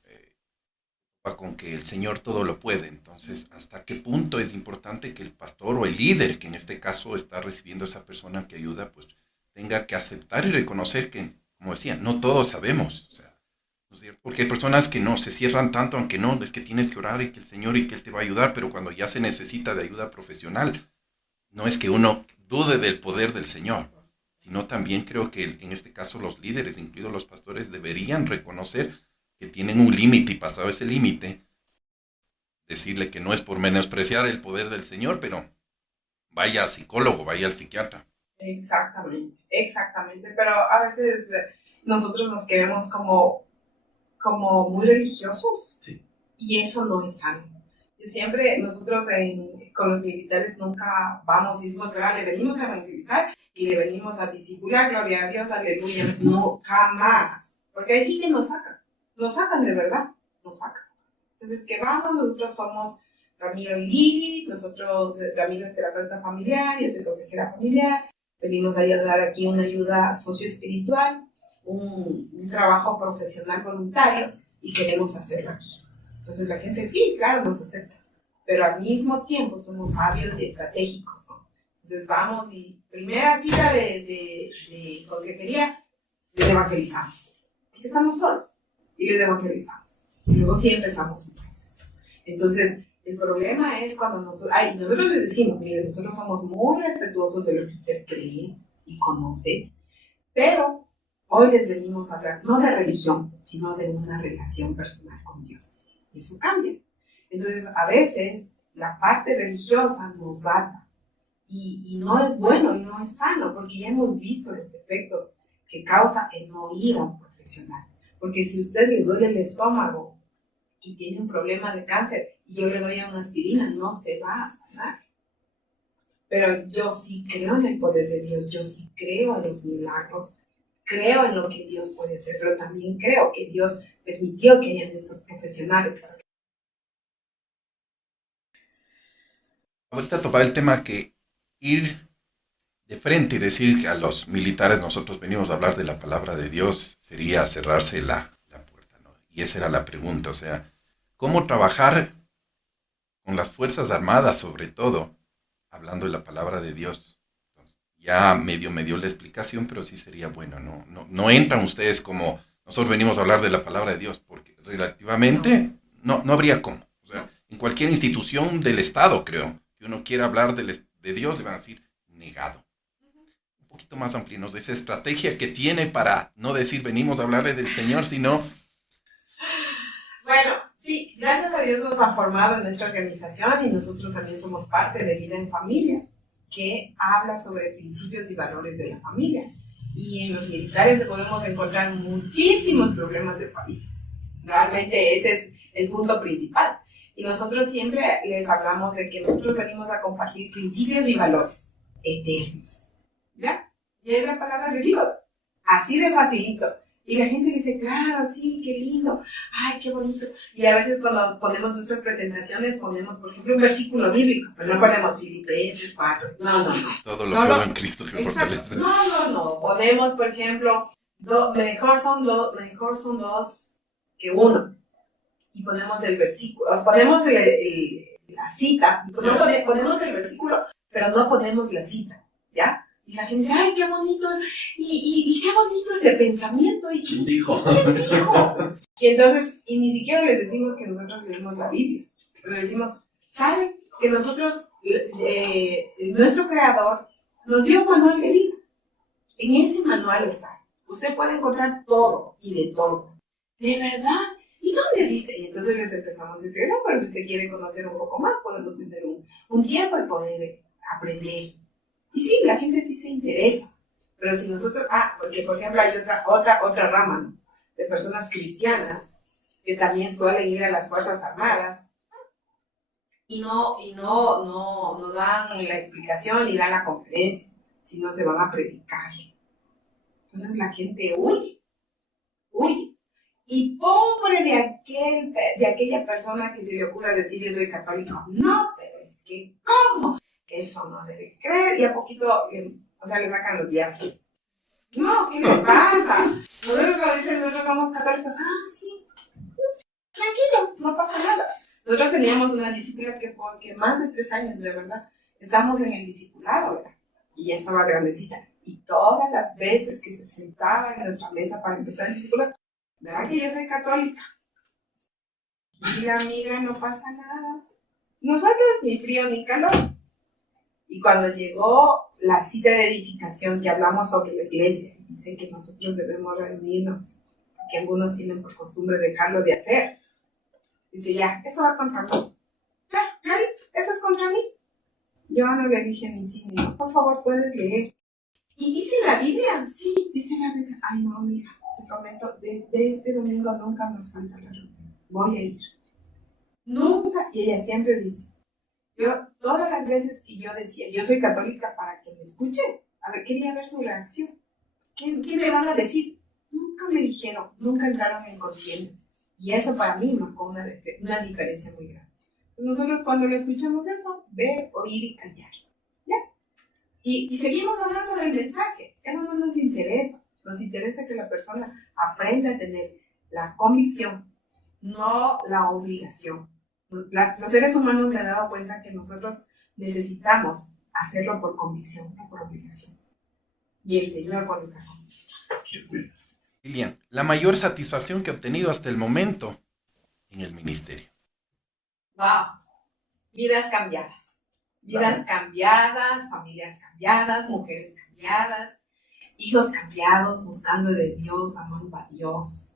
con que el Señor todo lo puede. Entonces, ¿hasta qué punto es importante que el pastor o el líder, que en este caso está recibiendo a esa persona que ayuda, pues tenga que aceptar y reconocer que, como decía, no todos sabemos? O sea, ¿no es cierto? Porque hay personas que no se cierran tanto, aunque no, es que tienes que orar y que el Señor y que Él te va a ayudar, pero cuando ya se necesita de ayuda profesional, no es que uno dude del poder del Señor, sino también creo que en este caso los líderes, incluidos los pastores, deberían reconocer que tienen un límite y pasado ese límite, decirle que no es por menospreciar el poder del Señor, pero vaya al psicólogo, vaya al psiquiatra. Exactamente, pero a veces nosotros nos queremos como muy religiosos, Sí. Y eso no es sano. Nosotros con los militares nunca vamos y decimos, le venimos a evangelizar y le venimos a discipular, gloria a Dios, aleluya, no, jamás, porque ahí sí que nos sacan de verdad, nos sacan. Entonces, ¿qué vamos? Nosotros somos Ramiro y Lili, Ramiro es terapeuta familiar, yo soy consejera familiar, venimos a dar aquí una ayuda socioespiritual, un trabajo profesional voluntario y queremos hacerlo aquí. Entonces la gente sí, claro, nos acepta, pero al mismo tiempo somos sabios y estratégicos, ¿no? Entonces vamos y primera cita de consejería, les evangelizamos, porque estamos solos y les evangelizamos. Y luego sí empezamos un proceso. Entonces, el problema es cuando nosotros les decimos, mire, nosotros somos muy respetuosos de lo que usted cree y conoce, pero Hoy les venimos a hablar no de religión, sino de una relación personal con Dios. Y eso cambia. Entonces, a veces la parte religiosa nos ata y no es bueno y no es sano, porque ya hemos visto los efectos que causa el no ir a un profesional. Porque si a usted le duele el estómago y tiene un problema de cáncer y yo le doy una aspirina, no se va a sanar. Pero yo sí creo en el poder de Dios, yo sí creo en los milagros, creo en lo que Dios puede hacer, pero también creo que Dios permitió que hayan estos profesionales. Ahorita tocaba el tema que ir de frente y decir que a los militares nosotros venimos a hablar de la palabra de Dios sería cerrarse la puerta, ¿no? Y esa era la pregunta, o sea, ¿cómo trabajar con las Fuerzas Armadas sobre todo, hablando de la palabra de Dios? Entonces, ya medio me dio la explicación, pero sí sería bueno, no entran ustedes como nosotros venimos a hablar de la palabra de Dios, porque relativamente no habría cómo. O sea, en cualquier institución del Estado, creo, que uno quiera hablar de Dios, le van a decir negado. Un poquito más amplio, ¿no? De esa estrategia que tiene para no decir venimos a hablarle del Señor, sino... Bueno, sí, gracias a Dios nos han formado en nuestra organización y nosotros también somos parte de Vida en Familia, que habla sobre principios y valores de la familia. Y en los militares podemos encontrar muchísimos problemas de familia. Realmente ese es el punto principal. Y nosotros siempre les hablamos de que nosotros venimos a compartir principios y valores eternos. ¿Ya? Y es la palabra de Dios. Así de facilito. Y la gente dice, claro, sí, qué lindo. Ay, qué bonito. Y a veces cuando ponemos nuestras presentaciones, ponemos, por ejemplo, un versículo bíblico. Pero no ponemos Filipenses 4. No. Todo lo puedo en Cristo que fortalece. No. Ponemos, por ejemplo, mejor son dos que uno. Y ponemos el versículo, ponemos la cita, ponemos el versículo, pero no ponemos la cita, ¿ya? Y la gente dice, ay, qué bonito, y qué bonito ese pensamiento. ¿Quién dijo? ¿Quién dijo? Y entonces, y ni siquiera les decimos que nosotros leemos la Biblia, pero les decimos, ¿saben que nosotros, nuestro Creador, nos dio un manual de vida? En ese manual está. Usted puede encontrar todo y de todo. ¿De verdad? ¿Y dónde dice? Y entonces les empezamos a decir, no, pero si usted quiere conocer un poco más, podemos tener un tiempo y poder aprender. Y sí, la gente sí se interesa. Pero si nosotros, porque por ejemplo hay otra rama, ¿no? De personas cristianas que también suelen ir a las Fuerzas Armadas y no dan la explicación ni dan la conferencia, sino se van a predicar. Entonces la gente huye. Y pobre de aquella persona que se le ocurra decir yo soy católico. No, pero es que ¿cómo? Eso no debe creer. Y a poquito, le sacan los diablos. No, ¿qué le pasa? Nosotros cuando dicen nosotros somos católicos, sí, tranquilos, no pasa nada. Nosotros teníamos una discípula que porque más de 3 años, de verdad, estamos en el discipulado, ¿verdad? Y ya estaba grandecita. Y todas las veces que se sentaba en nuestra mesa para empezar el discipulado, ¿verdad que yo soy católica? Y la amiga, no pasa nada. Nosotros ni frío ni calor. Y cuando llegó la cita de edificación que hablamos sobre la iglesia, dice que nosotros debemos reunirnos, que algunos tienen por costumbre dejarlo de hacer. Dice, ya, eso va contra mí. Claro, eso es contra mí. Yo no le dije ni sí ni no, por favor, puedes leer. ¿Y dice la Biblia? Sí, dice la Biblia. Ay, no, amiga, te prometo, desde este domingo nunca más falta la reunión. Voy a ir. Nunca, y ella siempre dice, todas las veces que yo decía, yo soy católica para que me escuchen, a ver, quería ver su reacción. ¿Qué me van a decir? Nunca me dijeron, nunca entraron en conciencia. Y eso para mí marcó una diferencia muy grande. Nosotros cuando le escuchamos eso, ver, oír y callar. ¿Ya? Y seguimos hablando del mensaje. Eso no nos interesa. Nos interesa que la persona aprenda a tener la convicción, no la obligación. Los seres humanos me he dado cuenta que nosotros necesitamos hacerlo por convicción, no por obligación. Y el Señor pone esa convicción. Lilian, la mayor satisfacción que he obtenido hasta el momento en el ministerio. ¡Wow! Vidas cambiadas. Vidas cambiadas, familias cambiadas, mujeres cambiadas. hijos cambiados, buscando de Dios, amando a Dios.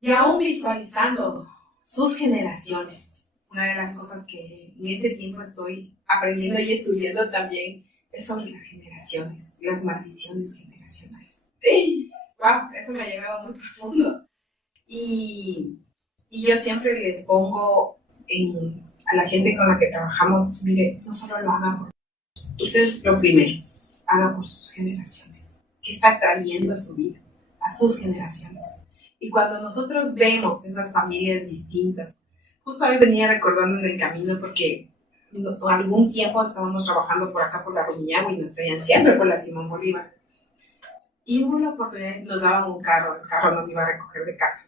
Y aún visualizando sus generaciones. Una de las cosas que en este tiempo estoy aprendiendo y estudiando también es sobre las generaciones, las maldiciones generacionales. ¡Wow! Eso me ha llegado muy profundo. Y yo siempre les pongo a la gente con la que trabajamos, mire, no solo lo hagan por ustedes, lo primero, hagan por sus generaciones. ¿Qué está trayendo a su vida? A sus generaciones. Y cuando nosotros vemos esas familias distintas, justo hoy venía recordando en el camino porque algún tiempo estábamos trabajando por acá por la Rumiñahui y nos traían siempre por la Simón Bolívar. Y hubo la oportunidad, nos daban un carro, el carro nos iba a recoger de casa.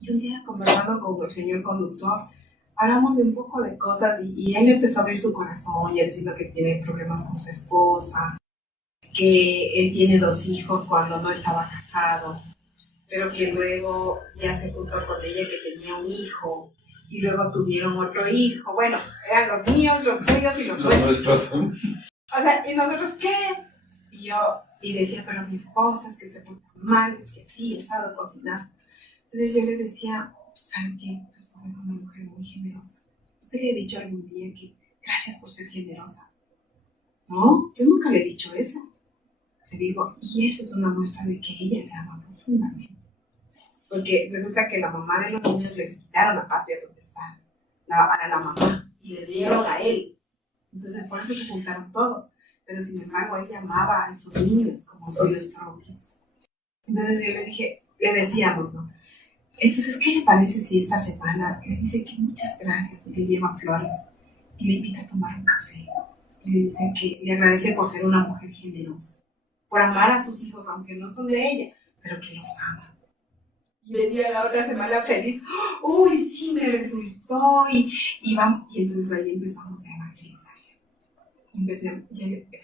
Y un día conversando con el señor conductor, hablamos de un poco de cosas y él empezó a abrir su corazón y a decirnos que tiene problemas con su esposa, que él tiene 2 hijos cuando no estaba casado, pero que luego ya se juntó con ella que tenía un hijo y luego tuvieron otro hijo. Bueno, eran los míos, los tuyos y los nuestros. O sea, ¿y nosotros qué? Y decía, pero mi esposa es que se porta mal, es que sí, he estado cocinando. Entonces yo le decía, ¿sabe qué? Tu esposa es una mujer muy generosa. ¿Usted le ha dicho algún día que gracias por ser generosa? No, yo nunca le he dicho eso. Le digo, y eso es una muestra de que ella le ama profundamente. Porque resulta que la mamá de los niños les quitaron la patria potestad a la mamá y le dieron a él. Entonces por eso se juntaron todos. Pero sin embargo ella amaba a esos niños como suyos propios. Entonces yo le decíamos, ¿no? Entonces, ¿qué le parece si esta semana le dice que muchas gracias y le lleva flores y le invita a tomar un café? Y le dice que le agradece por ser una mujer generosa, por amar a sus hijos, aunque no son de ella, pero que los ama. Y venía la otra semana feliz, uy, sí, me resultó, y entonces ahí empezamos a evangelizar.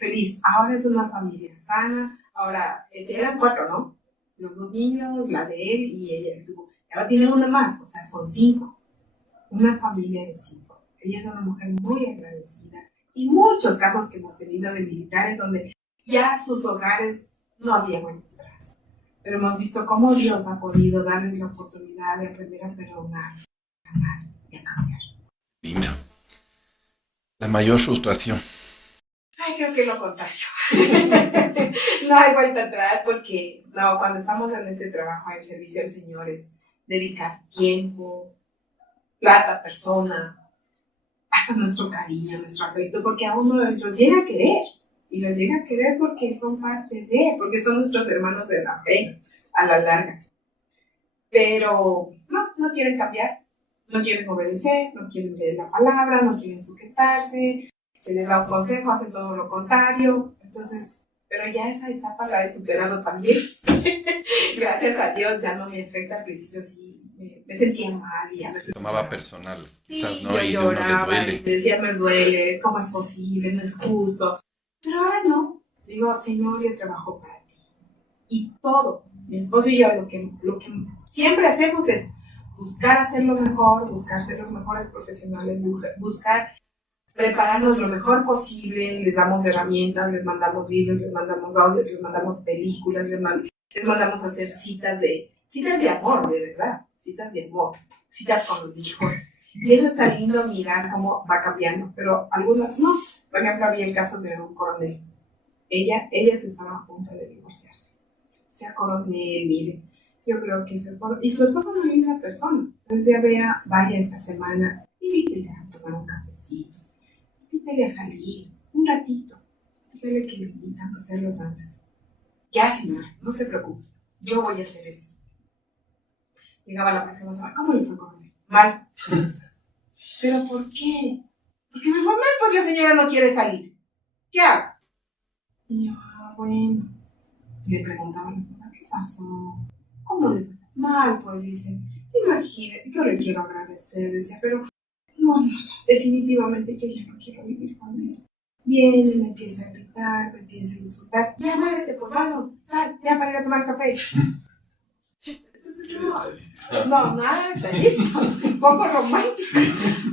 Feliz, ahora es una familia sana, ahora eran 4, ¿no? Los 2 niños, la de él y ella tuvo. Ahora tiene una más, o sea, son 5. Una familia de 5. Ella es una mujer muy agradecida. Y muchos casos que hemos tenido de militares donde ya sus hogares no había vuelta atrás. Pero hemos visto cómo Dios ha podido darles la oportunidad de aprender a perdonar, a amar y a cambiar. Linda. La mayor frustración. Ay, creo que lo contrario. No hay vuelta atrás porque cuando estamos en este trabajo, el servicio al Señor es dedicar tiempo, plata, persona, hasta nuestro cariño, nuestro afecto, porque a uno los llega a querer, y los llega a querer porque son parte porque son nuestros hermanos de la fe, a la larga. Pero no quieren cambiar, no quieren obedecer, no quieren leer la palabra, no quieren sujetarse, se les da un consejo, hacen todo lo contrario, entonces, pero ya esa etapa la he superado también. Gracias a Dios ya no me afecta. Al principio sí me sentía mal y a veces Se tomaba personal, quizás, sí, ¿no? Y yo uno le lloraba duele. y decía, me duele, ¿cómo es posible? No es justo. Pero ahora no, digo, Señor, yo trabajo para ti. Y todo, mi esposo y yo, lo que siempre hacemos es buscar hacerlo mejor, buscar ser los mejores profesionales, buscar prepararnos lo mejor posible, les damos herramientas, les mandamos libros, les mandamos audios, les mandamos películas, les mandamos a hacer citas de amor, de verdad, citas de amor, citas con los hijos. Y eso está lindo mirar cómo va cambiando, pero algunas no. Por ejemplo, había el caso de un coronel. Ella se estaba a punto de divorciarse. O sea, coronel, mire, yo creo que su esposo es una linda persona. Entonces ya vaya esta semana, invítele a tomar un cafecito. Invítale a salir un ratito. Dígale que lo invitan a hacer los años. Ya, señora, no se preocupe. Yo voy a hacer eso. Llegaba la próxima semana. ¿Cómo le fue, coronel? Mal. ¿Pero por qué? Porque me fue mal, pues la señora no quiere salir. ¿Qué hago? Y yo, bueno. Y le preguntaba a la esposa, ¿qué pasó? ¿Cómo le fue? Mal, pues dice. Imagínate, yo le quiero agradecer, decía, pero no, definitivamente yo ya no quiero vivir con él. Viene, me empieza a gritar, me empieza a insultar. Ya, muévete, pues vamos, sal, ya para ir a tomar café. Entonces, no, nada detallista, un poco romántico.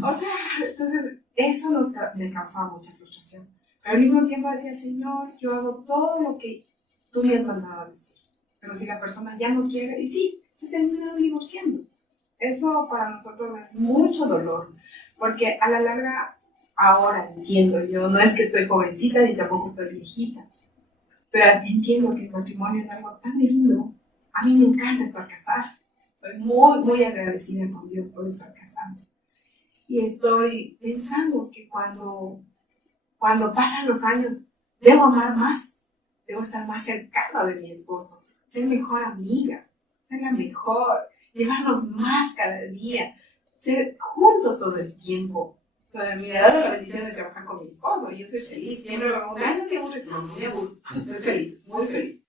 O sea, entonces, eso me causaba mucha frustración. Al mismo tiempo decía, Señor, yo hago todo lo que tú me has mandado a decir. Pero si la persona ya no quiere, y sí, se termina divorciando. Eso para nosotros es mucho dolor, porque a la larga, ahora entiendo, yo no es que estoy jovencita ni tampoco estoy viejita, pero entiendo que el matrimonio es algo tan lindo. A mí me encanta estar casada. Soy muy, muy agradecida con Dios por estar casada. Y estoy pensando que cuando pasan los años, debo amar más, debo estar más cercana de mi esposo, ser mejor amiga, ser la mejor, llevarnos más cada día, ser juntos todo el tiempo. Pero me ha dado la bendición de trabajar con mi esposo y yo soy feliz. Siempre un año que me gusta, estoy feliz, muy feliz.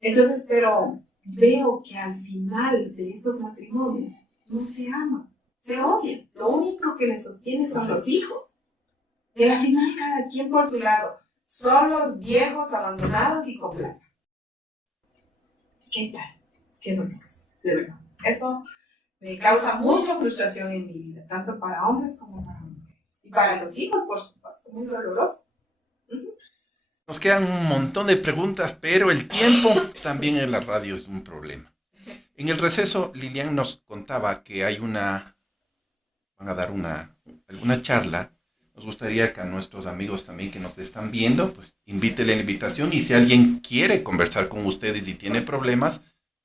Entonces, pero veo que al final de estos matrimonios no se aman, se odian. Lo único que les sostiene son los hijos. Y al final cada quien por su lado, solos, viejos, abandonados y con plata. ¿Qué tal? Qué doloroso, de verdad. Eso me causa mucha frustración en mi vida, tanto para hombres como para mujeres. Y para los hijos, por supuesto, muy doloroso. Nos quedan un montón de preguntas, pero el tiempo también en la radio es un problema. En el receso, Lilian nos contaba que van a dar alguna charla. Nos gustaría que a nuestros amigos también que nos están viendo, pues invítele la invitación, y si alguien quiere conversar con ustedes y tiene problemas,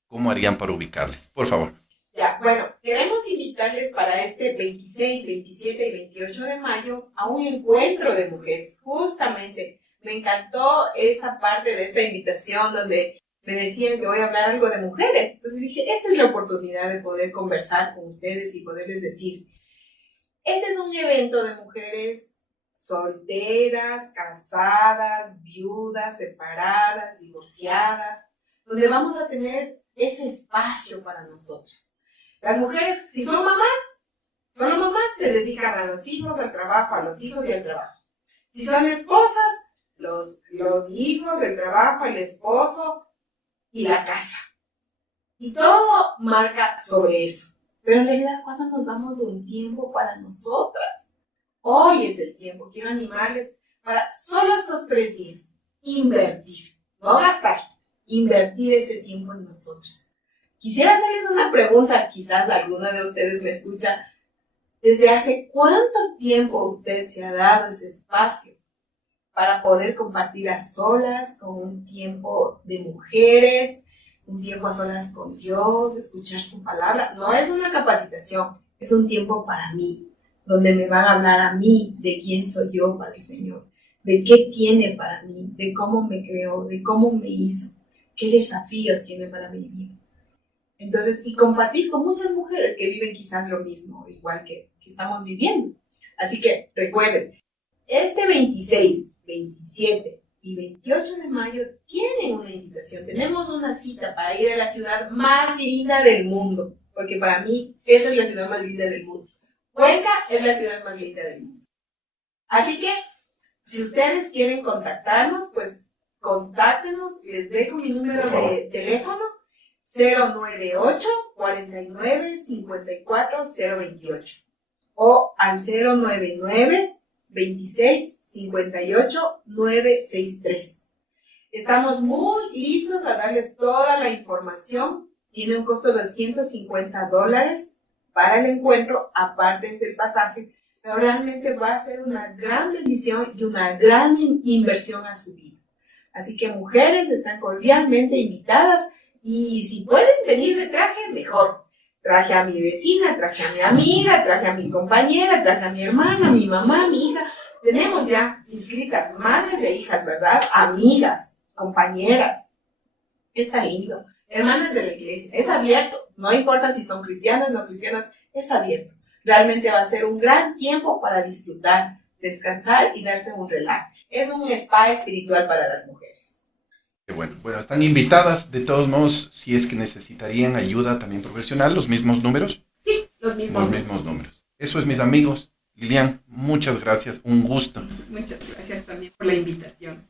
¿cómo harían para ubicarles? Por favor. Ya, bueno, queremos invitarles para este 26, 27 y 28 de mayo a un encuentro de mujeres. Justamente, me encantó esta parte de esta invitación donde me decían que voy a hablar algo de mujeres. Entonces dije, esta es la oportunidad de poder conversar con ustedes y poderles decir, este es un evento de mujeres solteras, casadas, viudas, separadas, divorciadas, donde vamos a tener ese espacio para nosotras. Las mujeres, si son mamás, solo mamás se dedican a los hijos, al trabajo, a los hijos y al trabajo. Si son esposas, los hijos, el trabajo, el esposo y la casa. Y todo marca sobre eso. Pero en realidad, ¿cuándo nos damos un tiempo para nosotras? Hoy es el tiempo. Quiero animarles para solo estos 3 días. Invertir, no gastar. Invertir ese tiempo en nosotras. Quisiera hacerles una pregunta, quizás alguno de ustedes me escucha. ¿Desde hace cuánto tiempo usted se ha dado ese espacio para poder compartir a solas, con un tiempo de mujeres, un tiempo a solas con Dios, escuchar su palabra? No es una capacitación, es un tiempo para mí, donde me van a hablar a mí de quién soy yo para el Señor, de qué tiene para mí, de cómo me creó, de cómo me hizo, qué desafíos tiene para mi vida. Entonces, y compartir con muchas mujeres que viven quizás lo mismo, igual que estamos viviendo. Así que recuerden, este 26, 27 y 28 de mayo tienen una invitación. Tenemos una cita para ir a la ciudad más linda del mundo, porque para mí esa es la ciudad más linda del mundo. Cuenca es la ciudad más linda del mundo. Así que, si ustedes quieren contactarnos, pues contáctenos, les dejo mi número de teléfono, 098-49-54-028 o al 099-26-58-963. Estamos muy listos a darles toda la información. Tiene un costo de $150 para el encuentro, aparte del pasaje, pero realmente va a ser una gran bendición y una gran inversión a su vida. Así que mujeres están cordialmente invitadas. Y si pueden venir de traje, mejor. Traje a mi vecina, traje a mi amiga, traje a mi compañera, traje a mi hermana, a mi mamá, a mi hija. Tenemos ya inscritas madres de hijas, ¿verdad? Amigas, compañeras. Está lindo. Hermanas de la iglesia. Es abierto. No importa si son cristianas o no cristianas, es abierto. Realmente va a ser un gran tiempo para disfrutar, descansar y darse un relax. Es un spa espiritual para las mujeres. Bueno, están invitadas. De todos modos, si es que necesitarían ayuda también profesional, los mismos números. Sí, los mismos números. Eso es, mis amigos. Lilian, muchas gracias, un gusto. Muchas gracias también por la invitación.